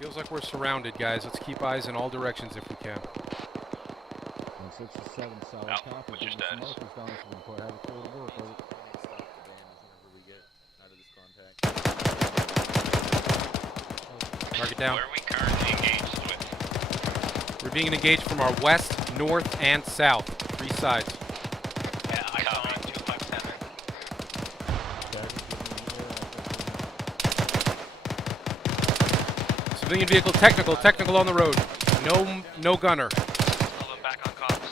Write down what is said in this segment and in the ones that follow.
Feels like we're surrounded, guys. Let's keep eyes in all directions if we can. 167 solid Alpha, copy. what's your Give me some status? markers down so we can put Havoc forward to work. Over. Stop the damage whenever we get out of this contact. Target down. Where are we currently engaged with? We're being engaged from our west, north, and south. 3 sides. Yeah, I saw 257. Civilian vehicle, technical on the road. No gunner. Hold them back on comms.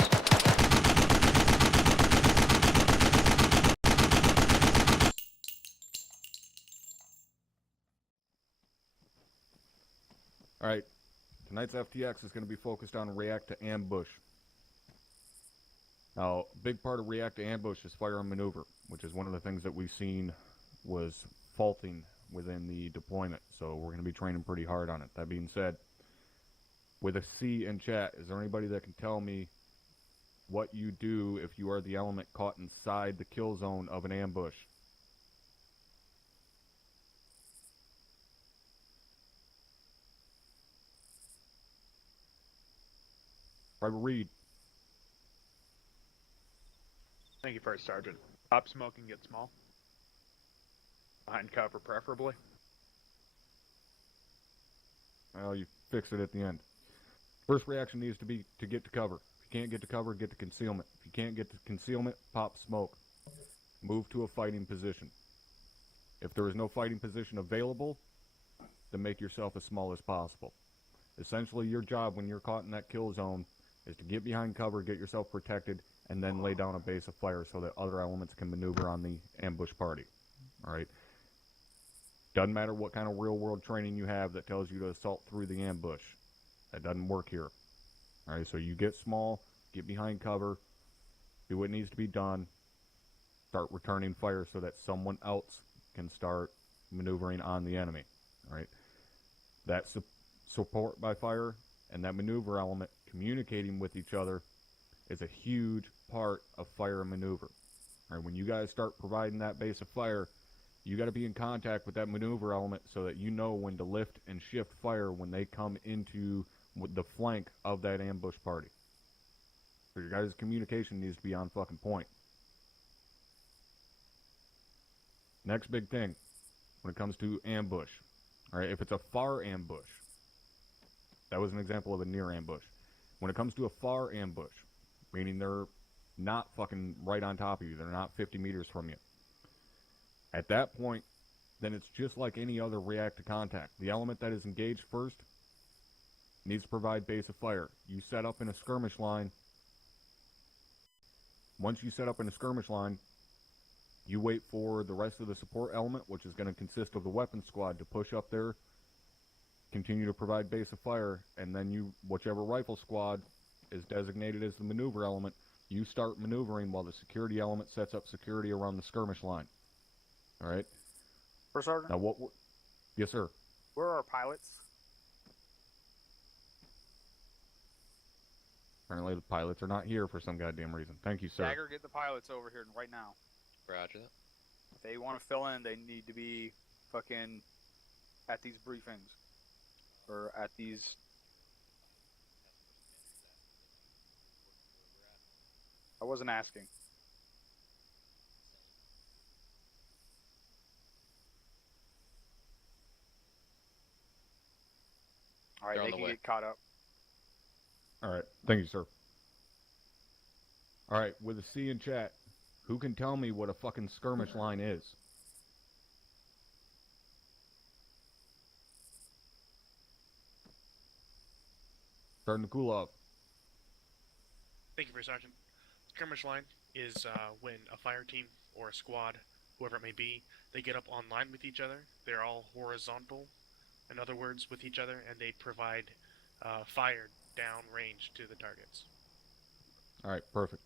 All right. Tonight's FTX is going to be focused on react to ambush. Now, a big part of react to ambush is fire and maneuver, which is one of the things that we've seen was faulting within the deployment. So we're going to be training pretty hard on it. That being said, with a C in chat, is there anybody that can tell me what you do if you are the element caught inside the kill zone of an ambush? Private Reed. Thank you, First Sergeant. Stop smoking, get small. Behind cover, preferably. Well, you fix it at the end. First reaction needs to be to get to cover. If you can't get to cover, get to concealment. If you can't get to concealment, pop smoke. Move to a fighting position. If there is no fighting position available, then make yourself as small as possible. Essentially, your job when you're caught in that kill zone is to get behind cover, get yourself protected, and then lay down a base of fire so that other elements can maneuver on the ambush party. Alright? Doesn't matter what kind of real-world training you have that tells you to assault through the ambush. That doesn't work here. Alright, so you get small, get behind cover, do what needs to be done, start returning fire so that someone else can start maneuvering on the enemy. Alright? That support by fire and that maneuver element communicating with each other is a huge part of fire and maneuver. Alright, when you guys start providing that base of fire, you got to be in contact with that maneuver element so that you know when to lift and shift fire when they come into the flank of that ambush party. So your guys' communication needs to be on fucking point. Next big thing when it comes to ambush. Alright, if it's a far ambush, that was an example of a near ambush. When it comes to a far ambush, meaning they're not fucking right on top of you, they're not 50 meters from you. At that point, then it's just like any other react to contact. The element that is engaged first needs to provide base of fire. You set up in a skirmish line. Once you set up in a skirmish line, you wait for the rest of the support element, which is going to consist of the weapon squad, to push up there, continue to provide base of fire, and then you, whichever rifle squad is designated as the maneuver element, you start maneuvering while the security element sets up security around the skirmish line. Alright? First Sergeant? Now what... Yes, sir. Where are our pilots? Apparently the pilots are not here for some goddamn reason. Thank you, sir. Dagger, get the pilots over here right now. Roger that. If they want to fill in, they need to be fucking at these briefings. Or at these... I wasn't asking. Alright, they can get caught up. Alright, thank you, sir. Alright, with a C in chat, who can tell me what a fucking skirmish line is? Starting to cool off. Thank you, First Sergeant. Skirmish line is when a fire team or a squad, whoever it may be, they get up online with each other. They're all horizontal, in other words, with each other, and they provide fire down range to the targets. Alright, perfect.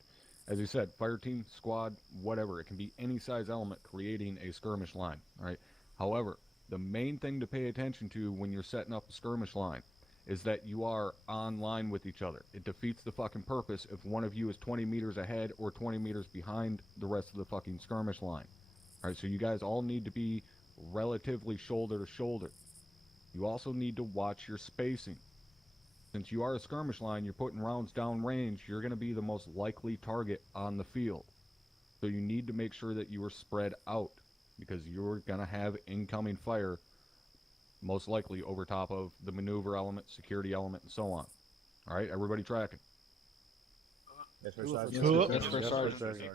As you said, fire team, squad, whatever. It can be any size element creating a skirmish line. Alright. However, the main thing to pay attention to when you're setting up a skirmish line is that you are online with each other. It defeats the fucking purpose if one of you is 20 meters ahead or 20 meters behind the rest of the fucking skirmish line. Alright, so you guys all need to be relatively shoulder to shoulder. You also need to watch your spacing. Since you are a skirmish line, you're putting rounds down range, you're going to be the most likely target on the field. So you need to make sure that you are spread out, because you're going to have incoming fire, most likely over top of the maneuver element, security element, and so on. All right, everybody tracking? Yes, First Sergeant. Yes, First Sergeant.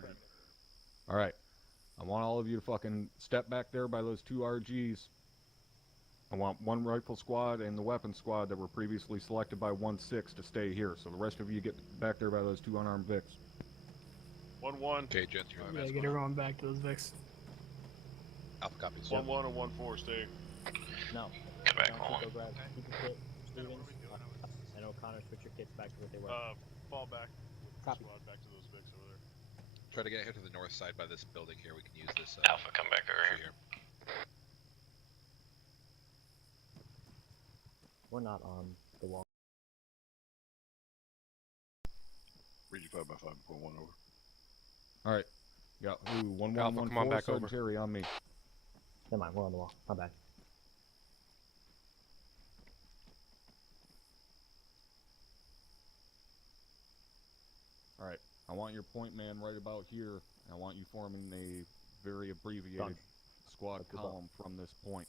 All right, I want all of you to fucking step back there by those two RGs. I want one rifle squad and the weapon squad that were previously selected by 1-6 to stay here. So the rest of you get back there by those two unarmed Vics. 1-1. Okay, gents, you're Yeah, get everyone back to those Vics. Alpha copies. 1-1 and 1-4, stay. No. Come back Don't home. Go grab. Keep your kit. Stevens. I know Connor, switch your kits back to what they were. Fall back. Copy. Squad back to those Vics over there. Try to get here to the north side by this building here. We can use this. Alpha, come back over tree here. We're not on the wall. Region 5x5, pull 1 over. All right, got who? 1-1-1-4. Alpha, come on back over. Cherry on me. Never mind, we're on the wall. My bad. All right, I want your point man right about here, and I want you forming a very abbreviated squad column from this point.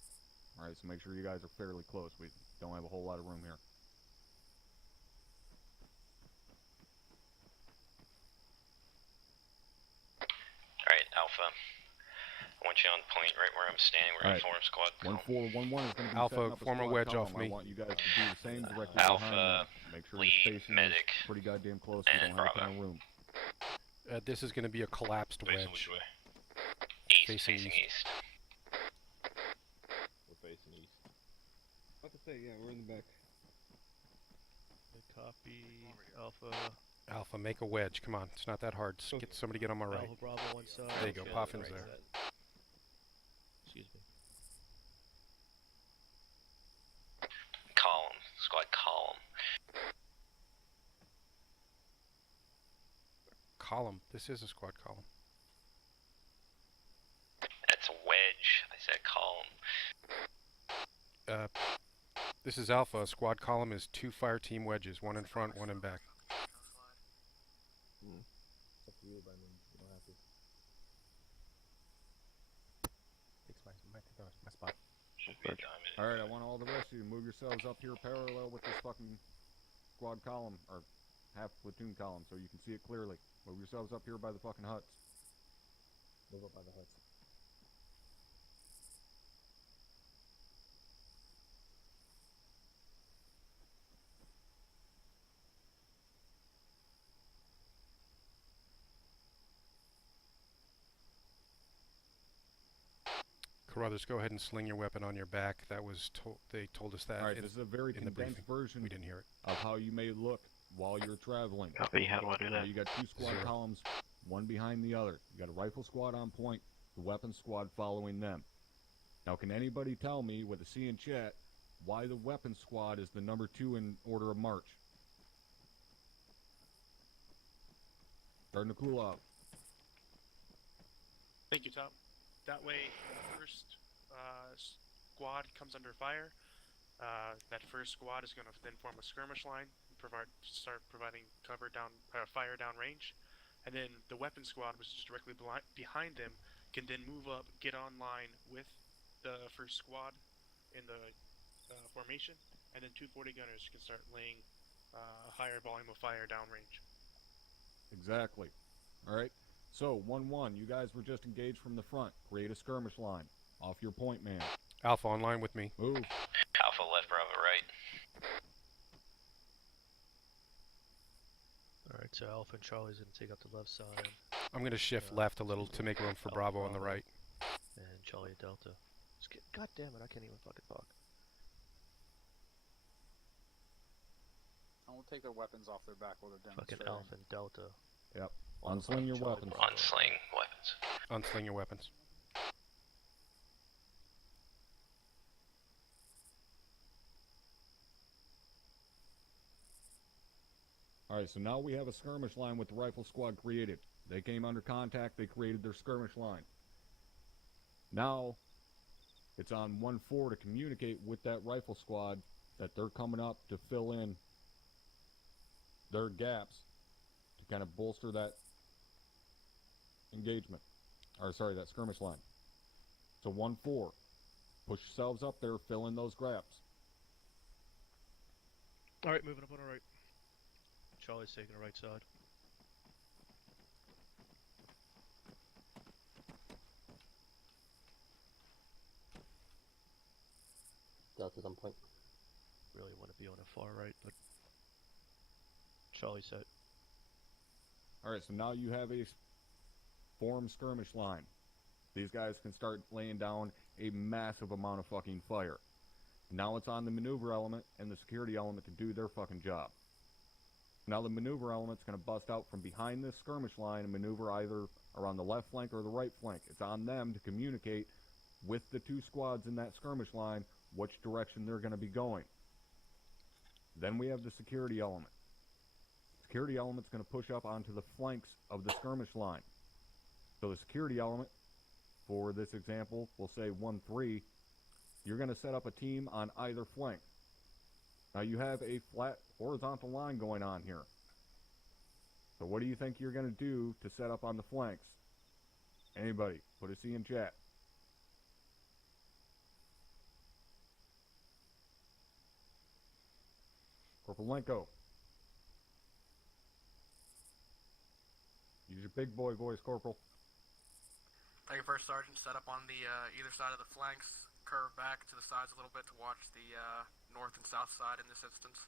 All right, so make sure you guys are fairly close. We don't have a whole lot of room here. Alright, Alpha. I want you on point right where I'm standing. We're gonna form squad. 1-4-1-1 is going to be Alpha, setting up a form a squad wedge column. off me. I want you guys to do the same directly Alpha, behind me. Make sure lead, your spacing medic, is pretty goddamn close. We and don't have a ton Bravo. of room. This is going to be a collapsed Facing wedge. which way? East, Facing facing east. east. We're facing east. About to say, yeah, we're in the back. Copy Alpha. Alpha, make a wedge. Come on, it's not that hard. Just get somebody get on my right. Alpha Bravo one side. There you go, okay, Poffin's right there. side. Excuse me. Column. Squad column. Column. This is a squad column. That's a wedge. I said column. This is Alpha. A squad column is 2 fire team wedges, 1 in front, 1 in back. It's up to you, but I mean, you don't have to. Takes my spot. Should be a diamond. All right, I want all the rest of you to move yourselves up here parallel with this fucking squad column, or half platoon column, so you can see it clearly. Move yourselves up here by the fucking huts. Move up by the huts. Carruthers, go ahead and sling your weapon on your back. That was they told us that. All right, this is a very in the condensed briefing. version We didn't hear it. of how you may look while you're traveling. Copy, how do I do that? You got 2 squad columns, one behind the other. You got a rifle squad on point, the weapon squad following them. Now, can anybody tell me with a C in chat why the weapon squad is the number 2 in order of march? Starting to cool off. Thank you, Top. That way, the first squad comes under fire. That first squad is going to then form a skirmish line, start providing cover down, fire down range, and then the weapon squad, which is directly behind them, can then move up, get online with the first squad in the formation, and then 240 gunners can start laying a higher volume of fire down range. Exactly. All right. So 1-1, you guys were just engaged from the front. Create a skirmish line. Off your point man. Alpha, online with me. Move. Alpha left, Bravo right. Alright, so Alpha and Charlie's gonna take up the left side, I'm going to shift left a little to make room for Bravo on the right. and Charlie at Delta. God damn it, I can't even fucking talk. I won't take their weapons off their back while they're Fucking demonstrating. Alpha and Delta. Yep. Unsling your Charlie weapons. Bravo. Unsling weapons. Unsling your weapons. Alright, so now we have a skirmish line with the rifle squad created. They came under contact, they created their skirmish line. Now, It's on 1-4 to communicate with that rifle squad that they're coming up to fill in their gaps to kind of bolster that engagement. Or sorry, that skirmish line. So 1-4. Push yourselves up there, fill in those gaps. Alright, moving up on our right. Charlie's taking the right side. Delta's on point. Really want to be on the far right, but Charlie set. Alright, so now you have a formed skirmish line. These guys can start laying down a massive amount of fucking fire. Now it's on the maneuver element and the security element to do their fucking job. Now the maneuver element's going to bust out from behind this skirmish line and maneuver either around the left flank or the right flank. It's on them to communicate with the two squads in that skirmish line which direction they're going to be going. Then we have the security element. Security element's going to push up onto the flanks of the skirmish line. So the security element, for this example, we'll say 1-3, you're going to set up a team on either flank. Now you have a flat horizontal line going on here. So what do you think you're going to do to set up on the flanks? Anybody, put a C in chat. Corporal Lenko. Use your big boy voice, Corporal. Thank you, First Sergeant. Set up on the either side of the flanks, curve back to the sides a little bit to watch the north and south side in this instance.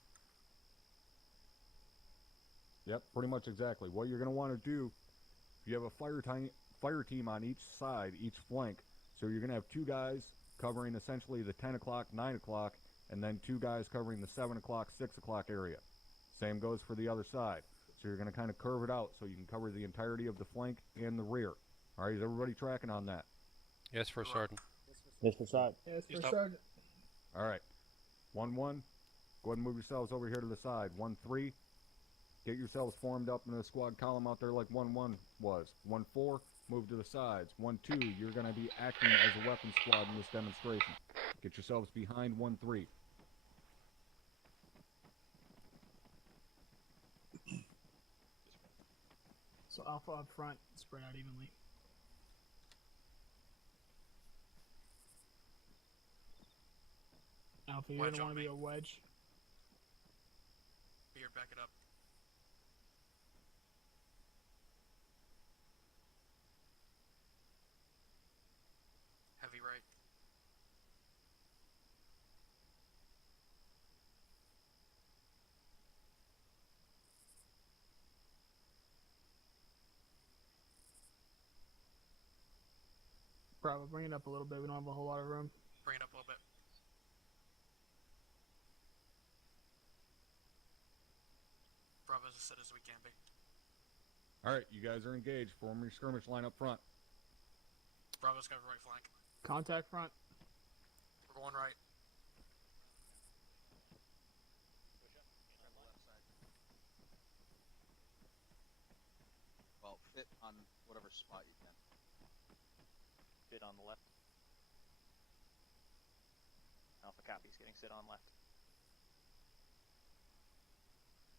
Yep, pretty much exactly. What you're going to want to do, if you have a fire team on each side, each flank, so you're going to have two guys covering essentially the 10 o'clock, 9 o'clock, and then two guys covering the 7 o'clock, 6 o'clock area. Same goes for the other side. So you're going to kind of curve it out so you can cover the entirety of the flank and the rear. All right, is everybody tracking on that? Yes, First Sergeant. Yes, for Sergeant. Yes, for Sergeant. All right. 1-1. Go ahead and move yourselves over here to the side. 1-3. Get yourselves formed up in a squad column out there like 1-1 was. 1-4. Move to the sides. 1-2. You're going to be acting as a weapons squad in this demonstration. Get yourselves behind 1-3. So Alpha up front, spread out evenly. Alpha, you're gonna want to be a wedge. Beard, back it up. Heavy right. Bravo, bring it up a little bit. We don't have a whole lot of room. Bring it up a little bit. Bravo's as set as we can be. All right, you guys are engaged. Form your skirmish line up front. Bravo's cover right flank. Contact front. We're going right. Well, fit on whatever spot you can. Sit on the left. Alpha copy's getting sit on left.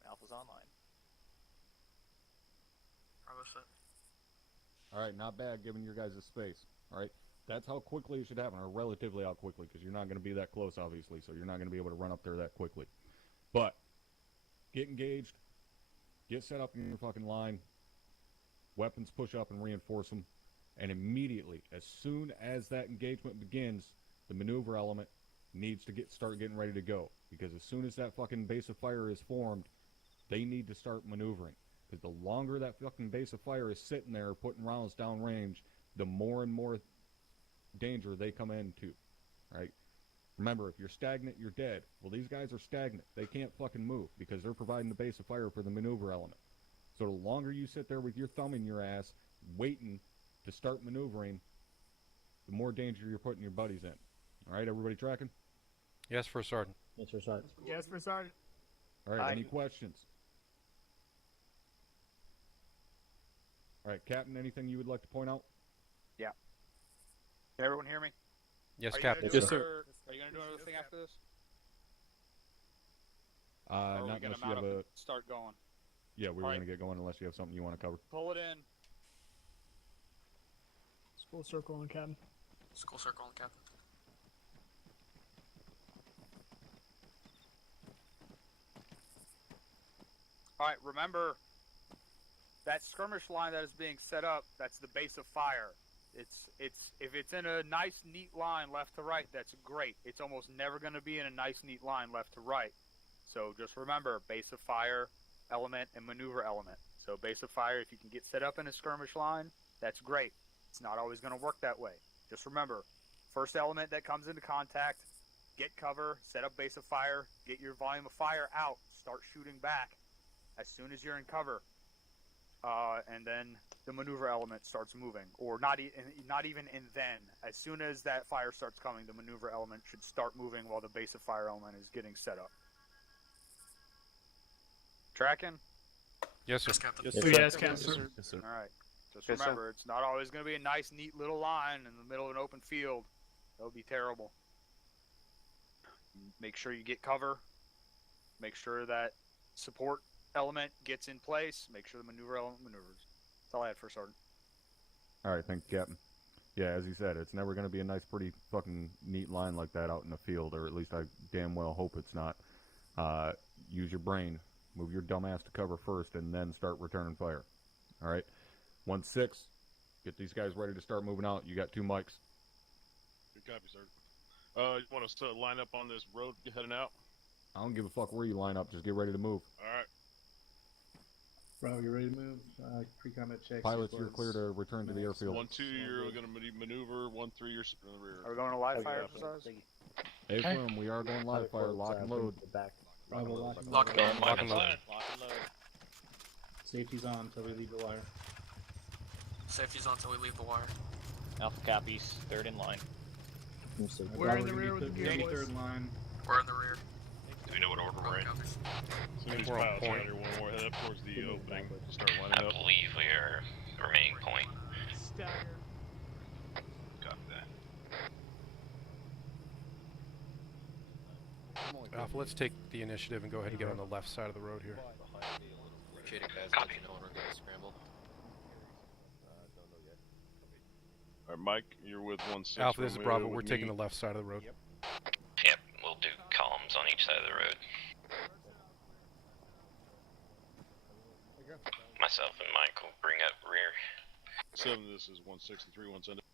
Alpha's online. Bravo set. All right, not bad giving your guys a space. All right, that's how quickly it should happen, or relatively how quickly, because you're not going to be that close, obviously, so you're not going to be able to run up there that quickly. But get engaged, get set up in your fucking line, weapons push up and reinforce them, and immediately, as soon as that engagement begins, the maneuver element needs to start getting ready to go, because as soon as that fucking base of fire is formed, they need to start maneuvering. Because the longer that fucking base of fire is sitting there putting rounds downrange, the more and more danger they come into, right? Remember, if you're stagnant, you're dead. Well, these guys are stagnant. They can't fucking move because they're providing the base of fire for the maneuver element. So the longer you sit there with your thumb in your ass, waiting to start maneuvering, the more danger you're putting your buddies in. All right, everybody tracking? Yes, First Sergeant. Yes, for Sergeant. Yes, for Sergeant. All right, any questions? All right, Captain, anything you would like to point out? Yeah. Can everyone hear me? Yes, Are you Captain. gonna do Yes, sir. another- Are you gonna do another thing after this? Or are we Not gonna unless you mount have up a. and start going? Yeah, we were Alright. gonna get going unless you have something you want to cover. Pull it in. School circle and cabin. School circle and captain. Alright, remember that skirmish line that is being set up, that's the base of fire. If it's in a nice neat line left to right, that's great. It's almost never gonna be in a nice neat line left to right. So just remember, base of fire element and maneuver element. So base of fire, if you can get set up in a skirmish line, that's great. It's not always gonna work that way. Just remember, first element that comes into contact, get cover, set up base of fire, get your volume of fire out, start shooting back as soon as you're in cover, and then the maneuver element starts moving, or not even in then. As soon as that fire starts coming, the maneuver element should start moving while the base of fire element is getting set up. Tracking? Yes, sir. Yes, captain. Yes, Oh, sir. yes, Captain. Yes, sir. All right. Just Yes, sir. remember, it's not always going to be a nice, neat little line in the middle of an open field. That would be terrible. Make sure you get cover. Make sure that support element gets in place. Make sure the maneuver element maneuvers. That's all I had for Sergeant. All right, thank you, Captain. Yeah, as he said, it's never going to be a nice, pretty, fucking neat line like that out in the field, or at least I damn well hope it's not. Use your brain. Move your dumb ass to cover first, and then start returning fire. All right? 1-6. Get these guys ready to start moving out. You got 2 mics. Good copy, sir. You want us to line up on this road heading out? I don't give a fuck where you line up. Just get ready to move. All right. Bro, you ready to move? Pre-combat checks. Pilots, you're clear to return to the airfield. 1-2, you're going to maneuver. 1-3, you're sitting in the rear. Are we going to live fire exercise? Hey, firm, we are going live fire. Lock and load. Back. Bravo, lock and Lock load. and load. Lock and load. Lock and load. Safety's on until we leave the wire. Safety's on until we leave the wire. Alpha copies. Third in line. We're in the rear with the gear, boys. Third line. We're in the rear. Do we know what order we're in? Copies. As soon as We're on pilots point. out here, one more head up towards the opening. Start I lining up. believe we are remaining point. Stagger. Copy that. Alpha, let's take the initiative and go ahead and get on the left side of the road here. Copy. All right, Mike, you're with 1-6. Alpha, this is Bravo. with We're taking me. the left side of the road. Yep, we'll do columns on each side of the road. Myself and Mike will bring up rear. 7, this is 1-6 and 3, 1 send it.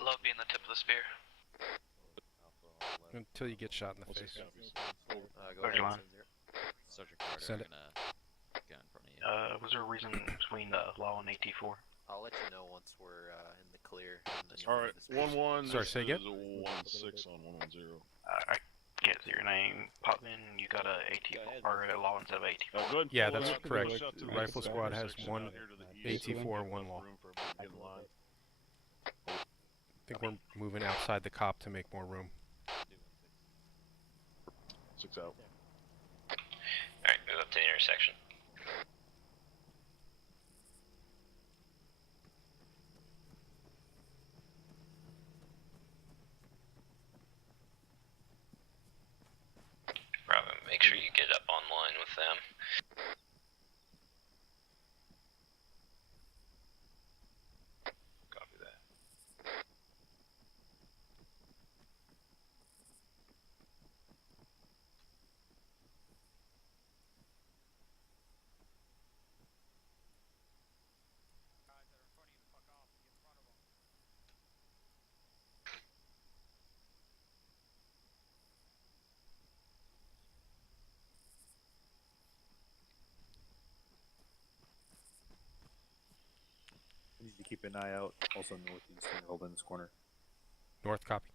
Love being the tip of the spear. Until you get shot in the 1-6 face. copies. Over. Where's your line? Send it. Was there a reason between law and AT4? I'll let you know once we're in the clear. All right, 1-1. Sorry, this say again? is a 1-6 on 110. I can't see your name. Pop in. You got a AT4 or a law instead of AT4. Go ahead. and Yeah, pull that's up. correct. Push out to the Rifle second squad has section one out here to the east. AT4 and 1 law. Room for everybody to get in line. I think we're moving outside the cop to make more room. 6 out. Alright, move up to the intersection. Robin, make sure you get up online with them. Copy that. We need to keep an eye out. Also northeast and hold in this corner. North copy.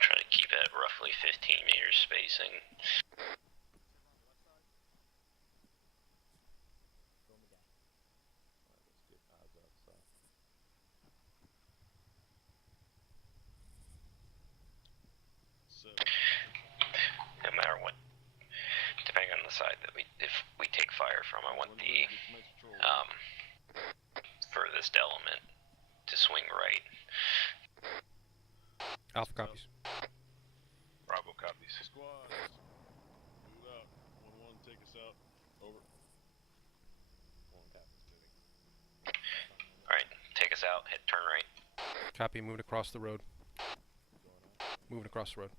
Try to keep it at roughly 15 meters spacing. So, No matter what, depending on the side that if we take fire from, I want the fastest element to swing right. Alpha copies. Bravo copies. Squad, move out. 1-1, take us out. Over. Alright, take us out, hit turn right. Copy, moving across the road. Moving across the road.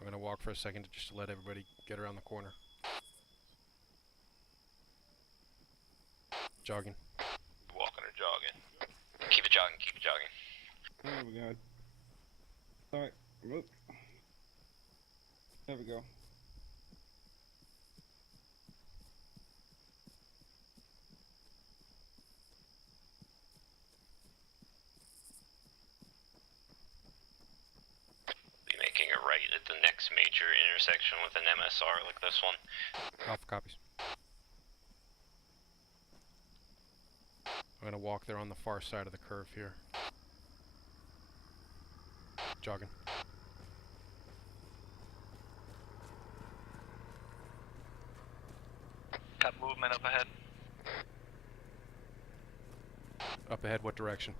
I'm gonna walk for a second just to let everybody get around the corner. Jogging. Walking or jogging. Keep it jogging, keep it jogging. Oh my god. Alright, whoop. There we go. Be making a right at the next major intersection with an MSR like this one. Alpha copies. I'm gonna walk there on the far side of the curve here. Jogging. Got movement up ahead. Up ahead, what direction?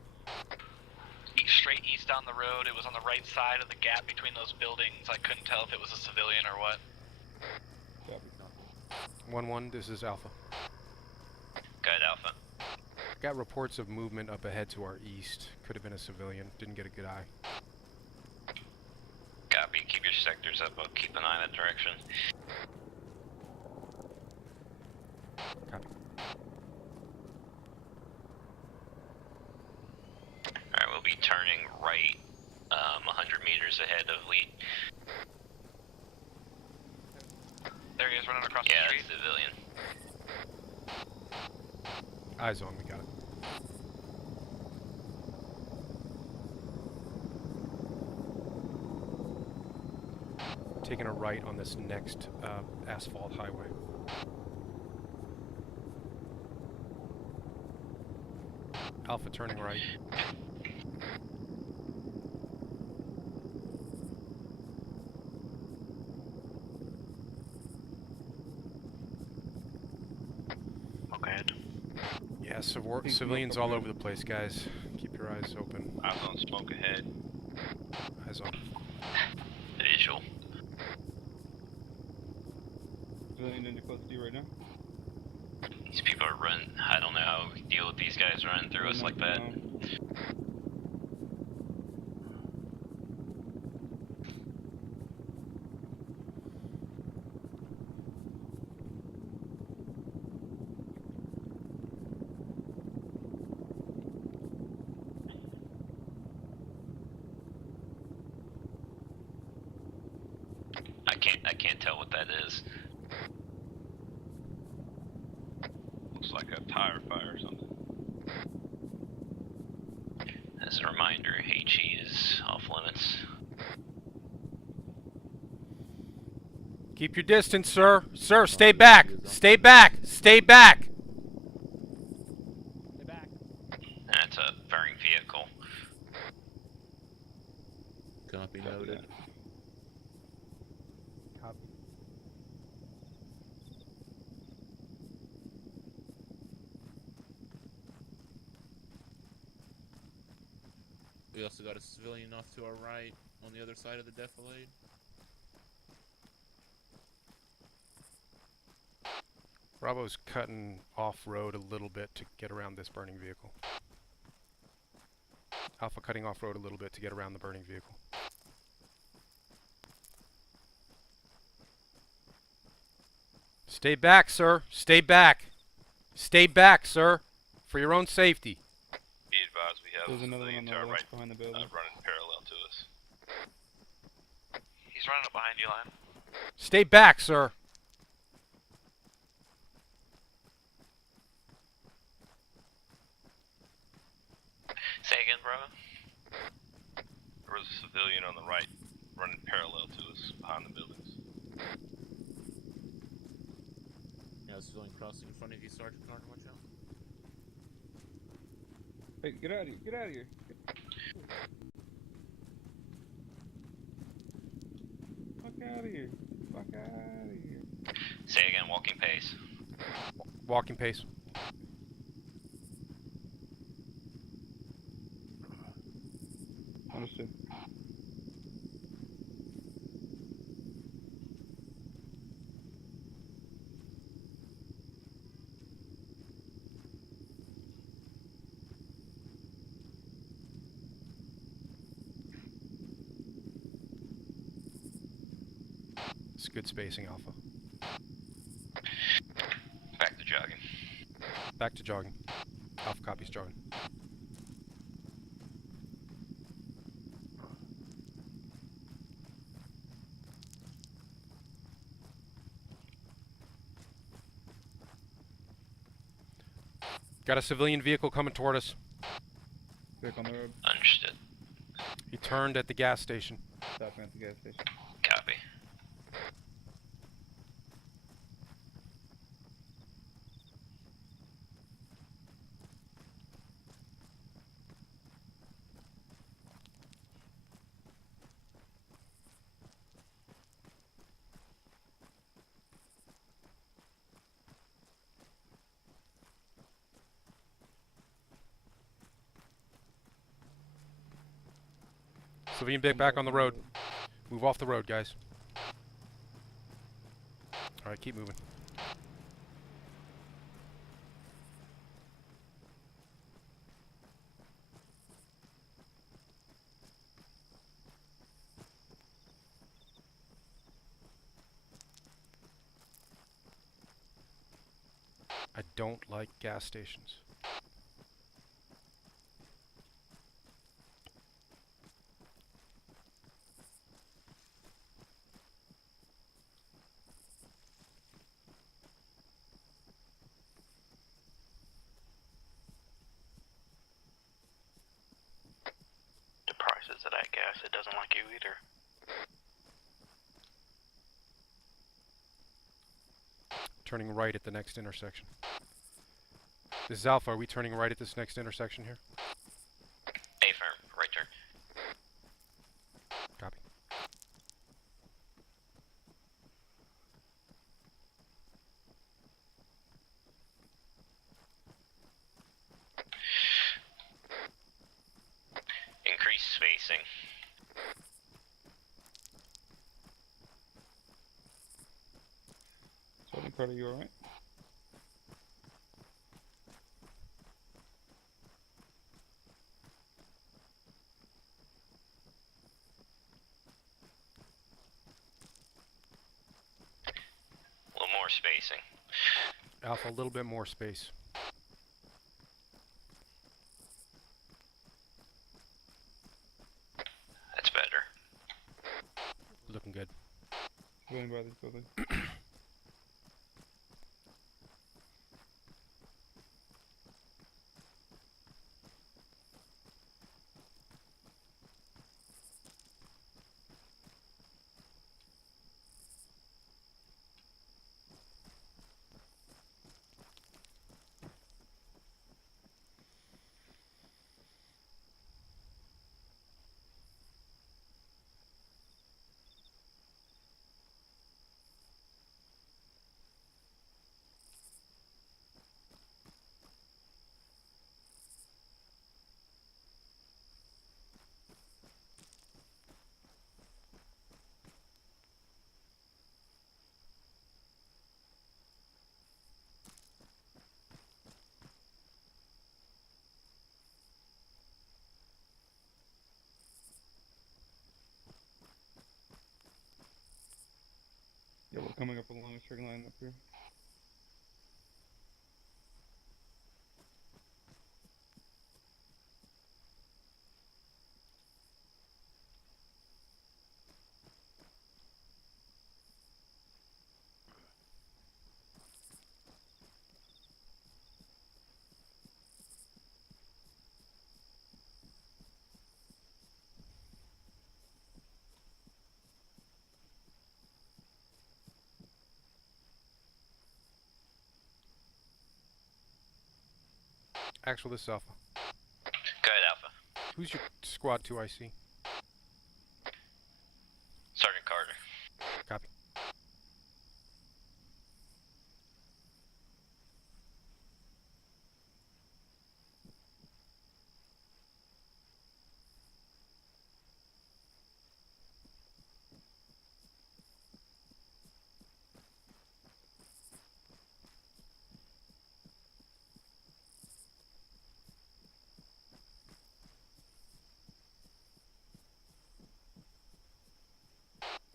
Straight east down the road. It was on the right side of the gap between those buildings. I couldn't tell if it was a civilian or what. 1-1, this is Alpha. Good, Alpha. Got reports of movement up ahead to our east. Could have been a civilian. Didn't get a good eye. Copy, keep your sectors up. I'll keep an eye in that direction. Copy. Alright, we'll be turning right 100 meters ahead of lead. There he is running across the street. Yeah, civilian. Eyes on, we got it. Taking a right on this next asphalt highway. Alpha turning right. Okay. Yeah, civilians all over the place, guys. Keep your eyes open. Eyes on smoke ahead. Eyes on. Visual. Civilian into custody right now. These people are running. I don't know how we deal with these guys running through us like that. I can't tell what that is. Looks like a tire fire or something. As a reminder, HE is off limits. Keep your distance, sir. Sir, stay back. Stay back. Stay back. Stay back. That's a firing vehicle. Copy noted. Copy. We also got a civilian off to our right on the other side of the defilade. Bravo's cutting off-road a little bit to get around this burning vehicle. Alpha cutting off-road a little bit to get around the burning vehicle. Stay back, sir. Stay back. Stay back, sir. For your own safety. Be advised, we have There's a another one civilian on to the our left right, behind the building. running parallel to us. He's running up behind you, Lion. Stay back, sir. Say again, brother. There was a civilian on the right, running parallel to us behind the buildings. Yeah, a civilian crossing in front of you, Sergeant Carter, watch out. Hey, get out of here! Get out of here! fuck out of here. Say again, walking pace. Walking pace. Understood. It's good spacing, Alpha. Back to jogging. Back to jogging. Alpha copies jogging. Got a civilian vehicle coming toward us. Back on the road. Understood. He turned at the gas station. Stopping at the gas station. Copy. Civilian back on the road. Move off the road, guys. Alright, keep moving. I don't like gas stations. The prices of that gas, it doesn't like you either. Turning right at the next intersection. This is Alpha. Are we turning right at this next intersection here? Affirm. Right turn. Copy. Increase spacing. Southern Carter, you alright? A little more spacing. Alpha, a little bit more space. That's better. Looking good. Going by this building. Yeah, we're coming up along a straight line up here. Actual, this is Alpha. Go ahead, Alpha. Who's your squad 2 IC? Sergeant Carter. Copy.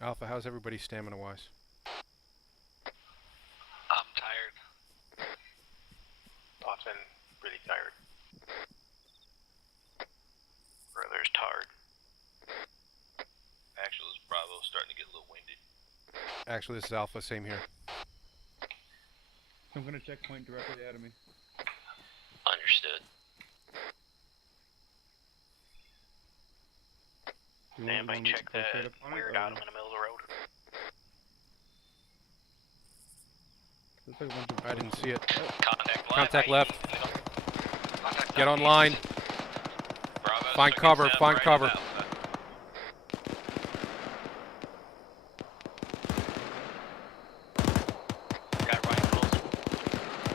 Alpha, how's everybody stamina-wise? I'm tired. I've been really tired. Brother's tired. Actually, this Bravo's starting to get a little winded. Actually, this is Alpha, same here. I'm gonna checkpoint directly ahead of me. Understood. You Anybody want me to check go straight that up on it, weird or- item in the middle of the road? Looks like a bunch of I didn't see it. Contact left. Contact left. Get online. Find cover, find cover. Got rifles.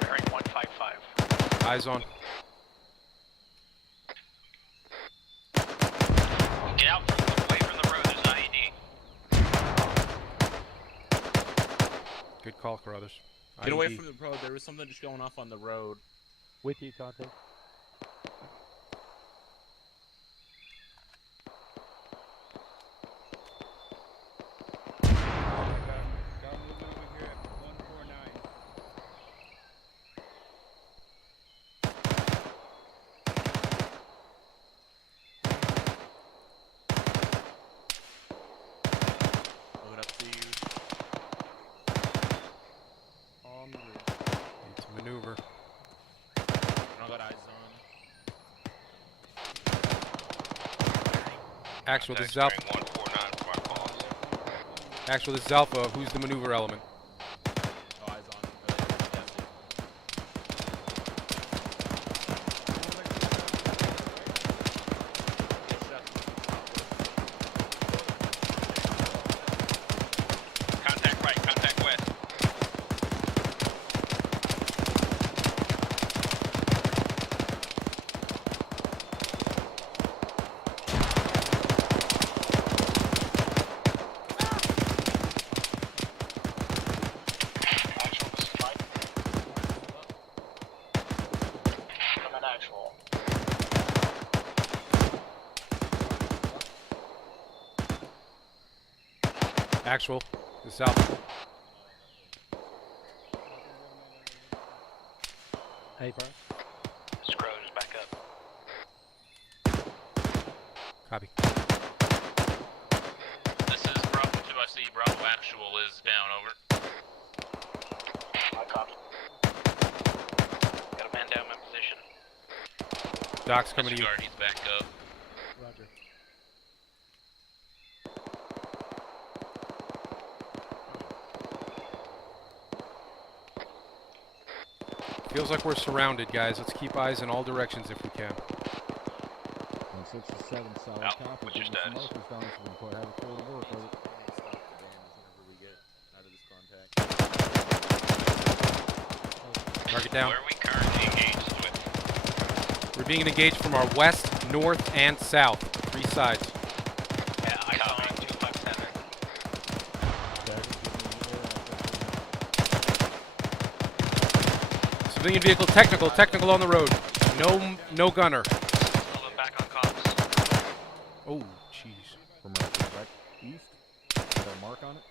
Bearing 155. Eyes on. Get out away from the road. There's an IED. Good call, Carruthers. Get away from the road. There was something just going off on the road. With you, Conte. Got moving over here at 149. Moving up to you. On the roof. Need to maneuver. I got eyes on. Actual, this is Alpha. Actual, this is Alpha. Who's the maneuver element? Oh, eyes on. Contact right, contact west. Actual, this is Alpha. Hey, bro. Scrooge is back up. Copy. This is Bravo 2. I see Bravo Actual is down. Over. I copy. Got a man down in position. Doc's coming to you. Guard, he's back up. Roger. Feels like we're surrounded, guys. Let's keep eyes in all directions if we can. 167 solid Alpha, copy. what's your Give me some status? markers down so we can put Havoc forward to work with it. Stop the van whenever we get out of this contact. Target down. Where are we currently engaged with? We're being engaged from our west, north, and south. 3 sides. Yeah, I copy. 257. Civilian vehicle, technical on the road. No gunner. Hold them back on comms. Oh, jeez. From our direct east. Is there a mark on it?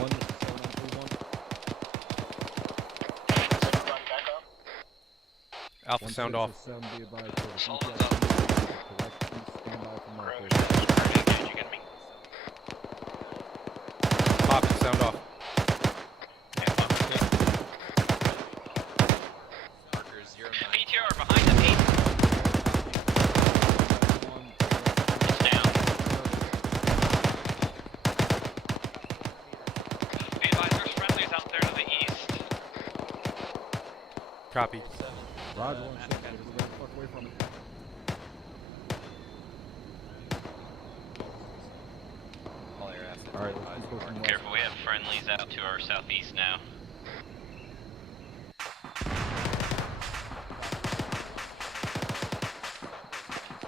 One 7931. Alpha sound off. 167 be advised for the Solid GPS. up. Direct east, stand by for markers. Copy, sound off. Markers 09. PTR behind the peak. It's down. Be advised, there's friendlies out there to the east. Copy. Roger, 160. Get everybody the fuck away from it. Alright, let's go from west. Careful, we have friendlies out to our southeast now.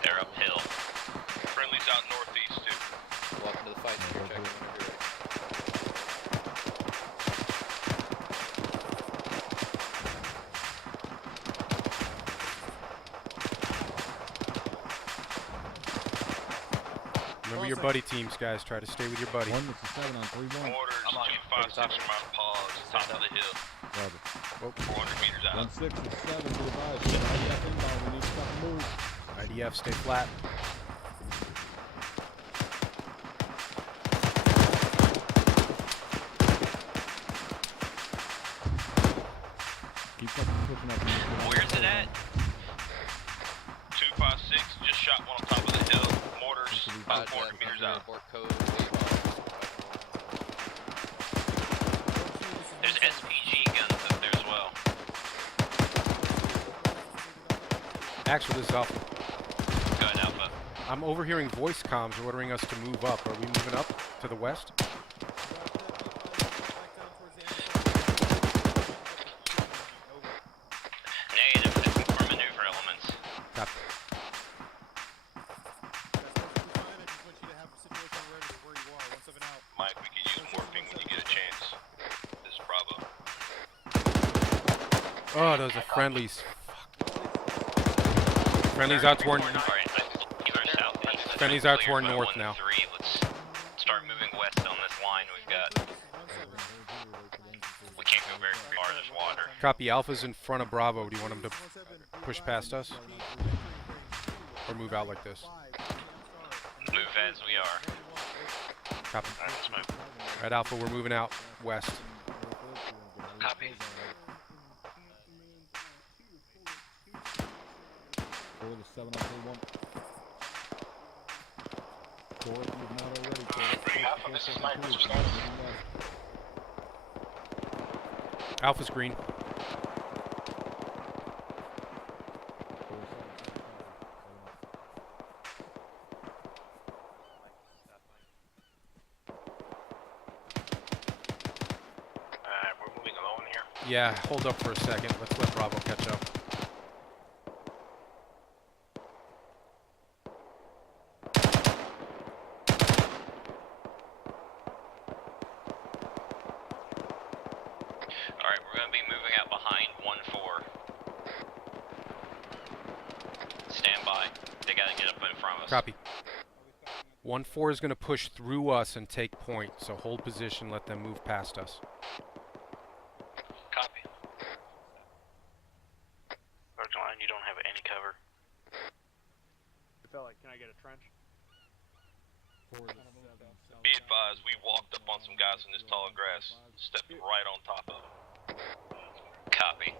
They're uphill. Friendly's out northeast too. Welcome to the fight. Check whenever you're ready. with your buddy teams, guys. Try to stay with your buddy. 1, it's a 7 on 3-1. Orders 256 from our pause, top of the hill. Roger. 400 meters out. 1-6 is 7, be advised. IDF inbound, we need to stop and move. IDF, stay flat. Keep pushing up. Where's it at? 256, just shot one on top of the hill. Mortars, about 400 meters out. There's SPG guns up there as well. Actually, this is Alpha. Go ahead, Alpha. I'm overhearing voice comms ordering us to move up. Are we moving up to the west? Negative, looking for maneuver elements. Copy. Mike, we could use morphing when you get a chance. This is Bravo. Oh, those are friendlies. Friendlies out toward friendlies out toward north now. Let's start moving west on this line we've got. We can't go very far in this water. Copy. Alpha's in front of Bravo. Do you want him to push past us? Or move out like this? Move as we are. Copy. Alright, let's move. Alright, Alpha, we're moving out west. Copy. 4 to 7 on 3-1. 4, if you've not already. This is Mike. Alpha's green. We're moving along here. Yeah, hold up for a second. Let's let Bravo catch up. Alright, we're going to be moving out behind 1-4. Stand by. They got to get up in front of us. Copy. 1-4 is going to push through us and take point, so hold position, let them move past us. Copy. Virgin line, you don't have any cover. Felt like, can I get a trench? Be advised, we walked up on some guys in this tall grass. Stepped right on top of them. Copy.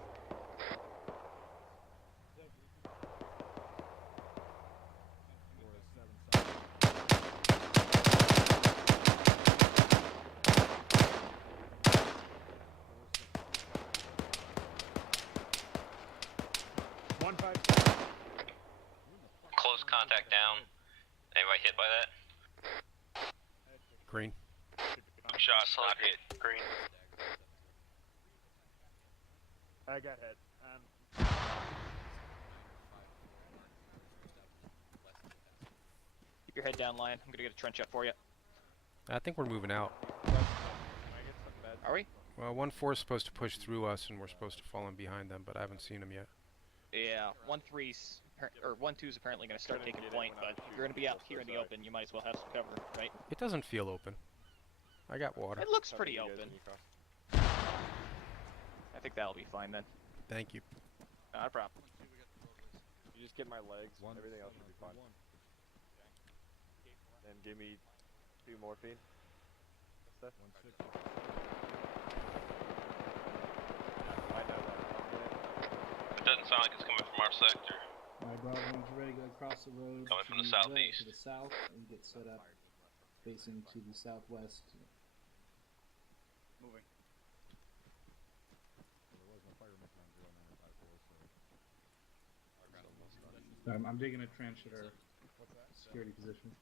Close contact down. Anybody hit by that? Green. Shot, not hit. Green. I got hit. Keep your head down, Lion. I'm gonna get a trench up for you. I think we're moving out. Are we? Well, 1-4 is supposed to push through us, and we're supposed to fall in behind them, but I haven't seen them yet. Yeah, 1-3's or 1-2's apparently gonna start taking point, but if you're gonna be out here in the open, you might as well have some cover, right? It doesn't feel open. I got water. It looks pretty open. I think that'll be fine then. Thank you. Not a problem. You just get my legs. Everything else will be fine. And give me 2 morphine. Stuff. 160. I know that. It doesn't sound like it's coming from our sector. Alright, Bravo, when you're ready, go across the road. Coming from the to southeast. To the south, and get set up facing to the southwest. Moving. I'm digging a trench at our security position.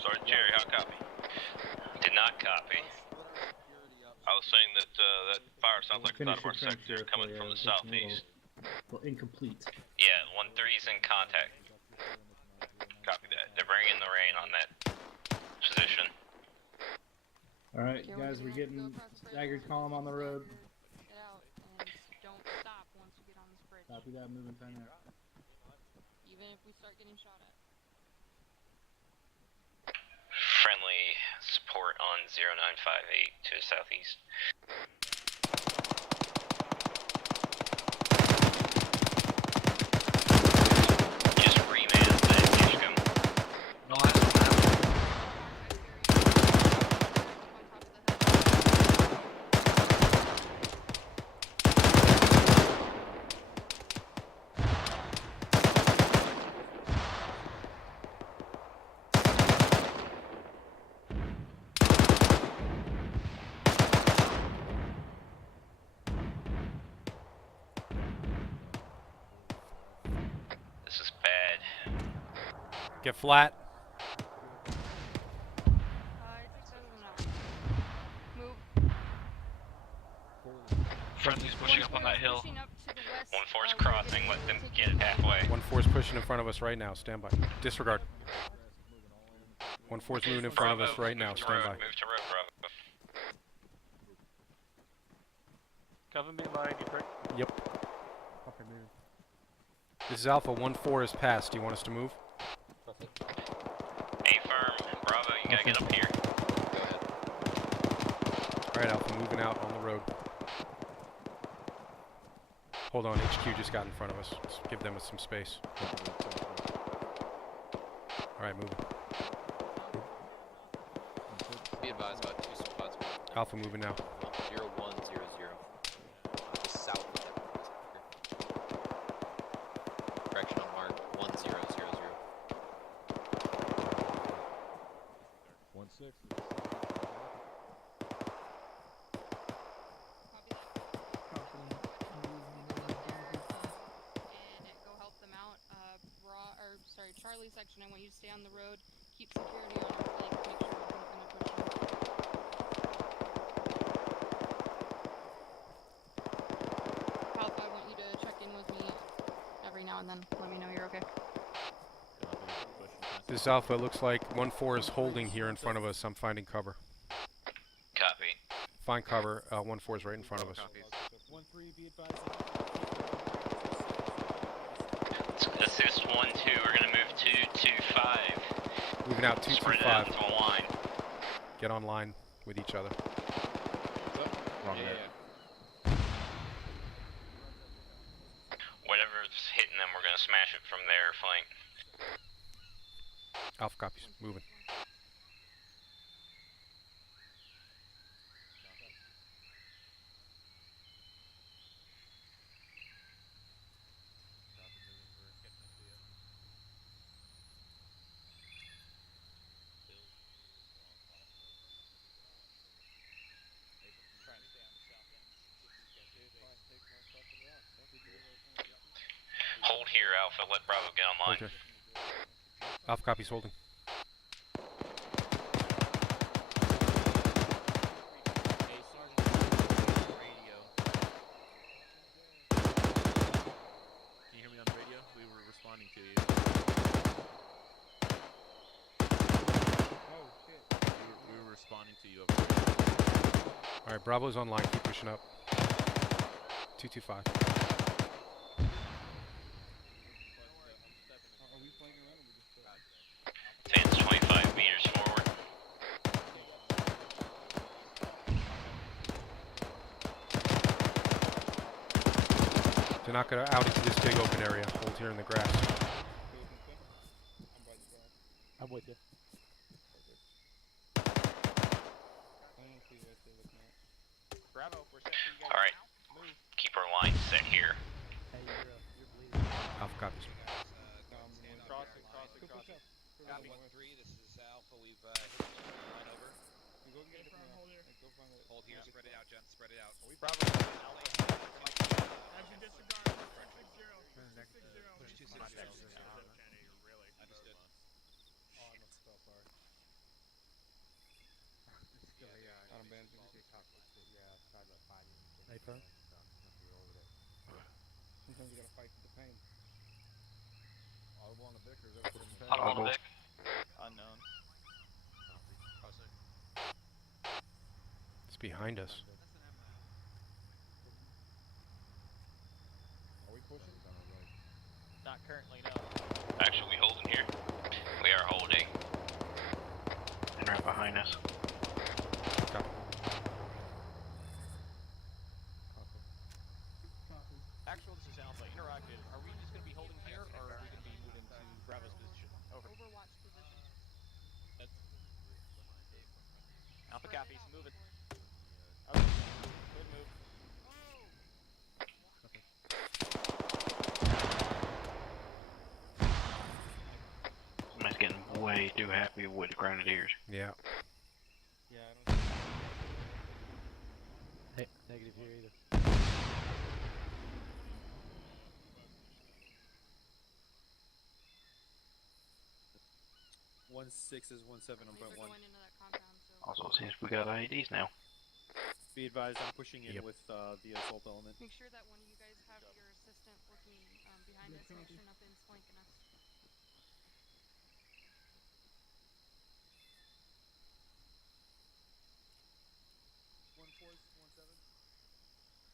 Sergeant Cherry, how copy? Did not copy. I was saying that that fire sounds like it's out of our sector, coming from the southeast. Well, incomplete. Yeah, 1-3's in contact. Copy that. They're bringing the rain on that position. Alright, guys, we're getting staggered column on the road. Get out and don't stop once you get on this bridge. Copy that, moving 10 there. Even even if we start getting shot at. Friendly support on 0958 to the southeast. Just remand that Ishcom. No, I don't have This is bad. Get flat. Move. Friendly's pushing up on that hill. 1-4's crossing, let them get it halfway. 1-4's pushing in front of us right now. Stand by. Disregard. 1-4's moving in front of us right now. Stand by. Move to road, Bravo. Cover me line, you prick. Yep. This is Alpha. 1-4 is passed. Do you want us to move? A-firm, Bravo, you gotta get up here. Alright, Alpha, moving out on the road. Hold on, HQ just got in front of us. Let's give them some space. Alright, moving. Be advised about 2 spots. Alpha moving now. 0100. South. Correction on mark 1000. 1-6. Charlie section, I want you to stay on the road, keep security on our flank, make sure nothing's gonna push you. Alpha, I want you to check in with me every now and then. Let me know you're okay. This is Alpha. It looks like 1-4 is holding here in front of us. I'm finding cover. Copy. Find cover. 1-4 is right in front of us. 1-3, be advised. Assist 1-2, we're gonna move 2-2-5. Moving out Spread it out 2-2-5. into a line. Get online with each other. Wrong there. Whatever's hitting them, we're gonna smash it from their flank. Alpha copies. Moving. Hold here, Alpha. Let Bravo get online. Okay. Alpha copies holding. Can you hear me on the radio? We were responding to you. Oh shit. We were responding to you over there. Alright, Bravo's online. Keep pushing up. 2-2-5. Advance 25 meters forward. They're not going to out into this big open area. Hold here in the grass. I'm with you. Bravo, we're set for you guys. Alright. Keep our line set here. Alpha copies. Crossing. Copy 1-3, this is Alpha. We've hit the line over. Hold here, spread it out, gents, spread it out. Bravo. Push 260. Understood. Sometimes you gotta fight for the pain. Audible on the Vic, or is that for the Audible on the Vic. Unknown. It's behind us. Are we pushing? Not currently, no. Actually, we holding here? We are holding. And right behind us. Actual, this is Alpha. Interactive. Are we just going to be holding here, or are we going to be moving to Bravo's position? Over. Overwatch position. Alpha copies. Moving. Okay. Good move. Somebody's getting way too happy with the Grenadiers. Yeah. Yeah, I don't. Hey, negative here either. 1-6 is 1-7 on point 1. Going into that compound, so. Also, seems we got IEDs now. Be advised, I'm pushing in Yep. with the assault element. Make sure that one of you guys have your assistant working behind us. Make sure nothing's flanking us.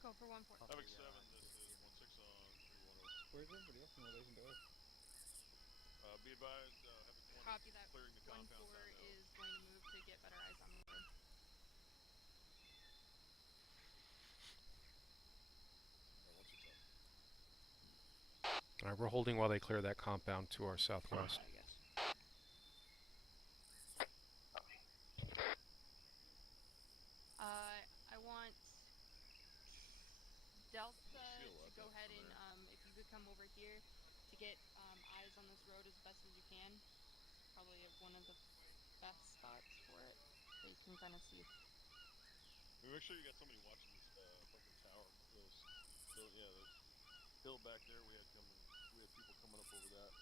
Go for 1-4. Havoc 7, this is 1-6 on 310. Where's everybody else in relation to us? Be advised, Havoc 1 Copy is that. clearing the 1-4 compound south. is going to move to get better eyes on the road. Alright, we're holding while they clear that compound to our southwest. I want Delta to go ahead and, if you could come over here to get eyes on this road as best as you can. Probably one of the best spots for it, so you can kind of see. Make sure you got somebody watching this fucking tower. Yeah, the hill back there, we had people coming up over that.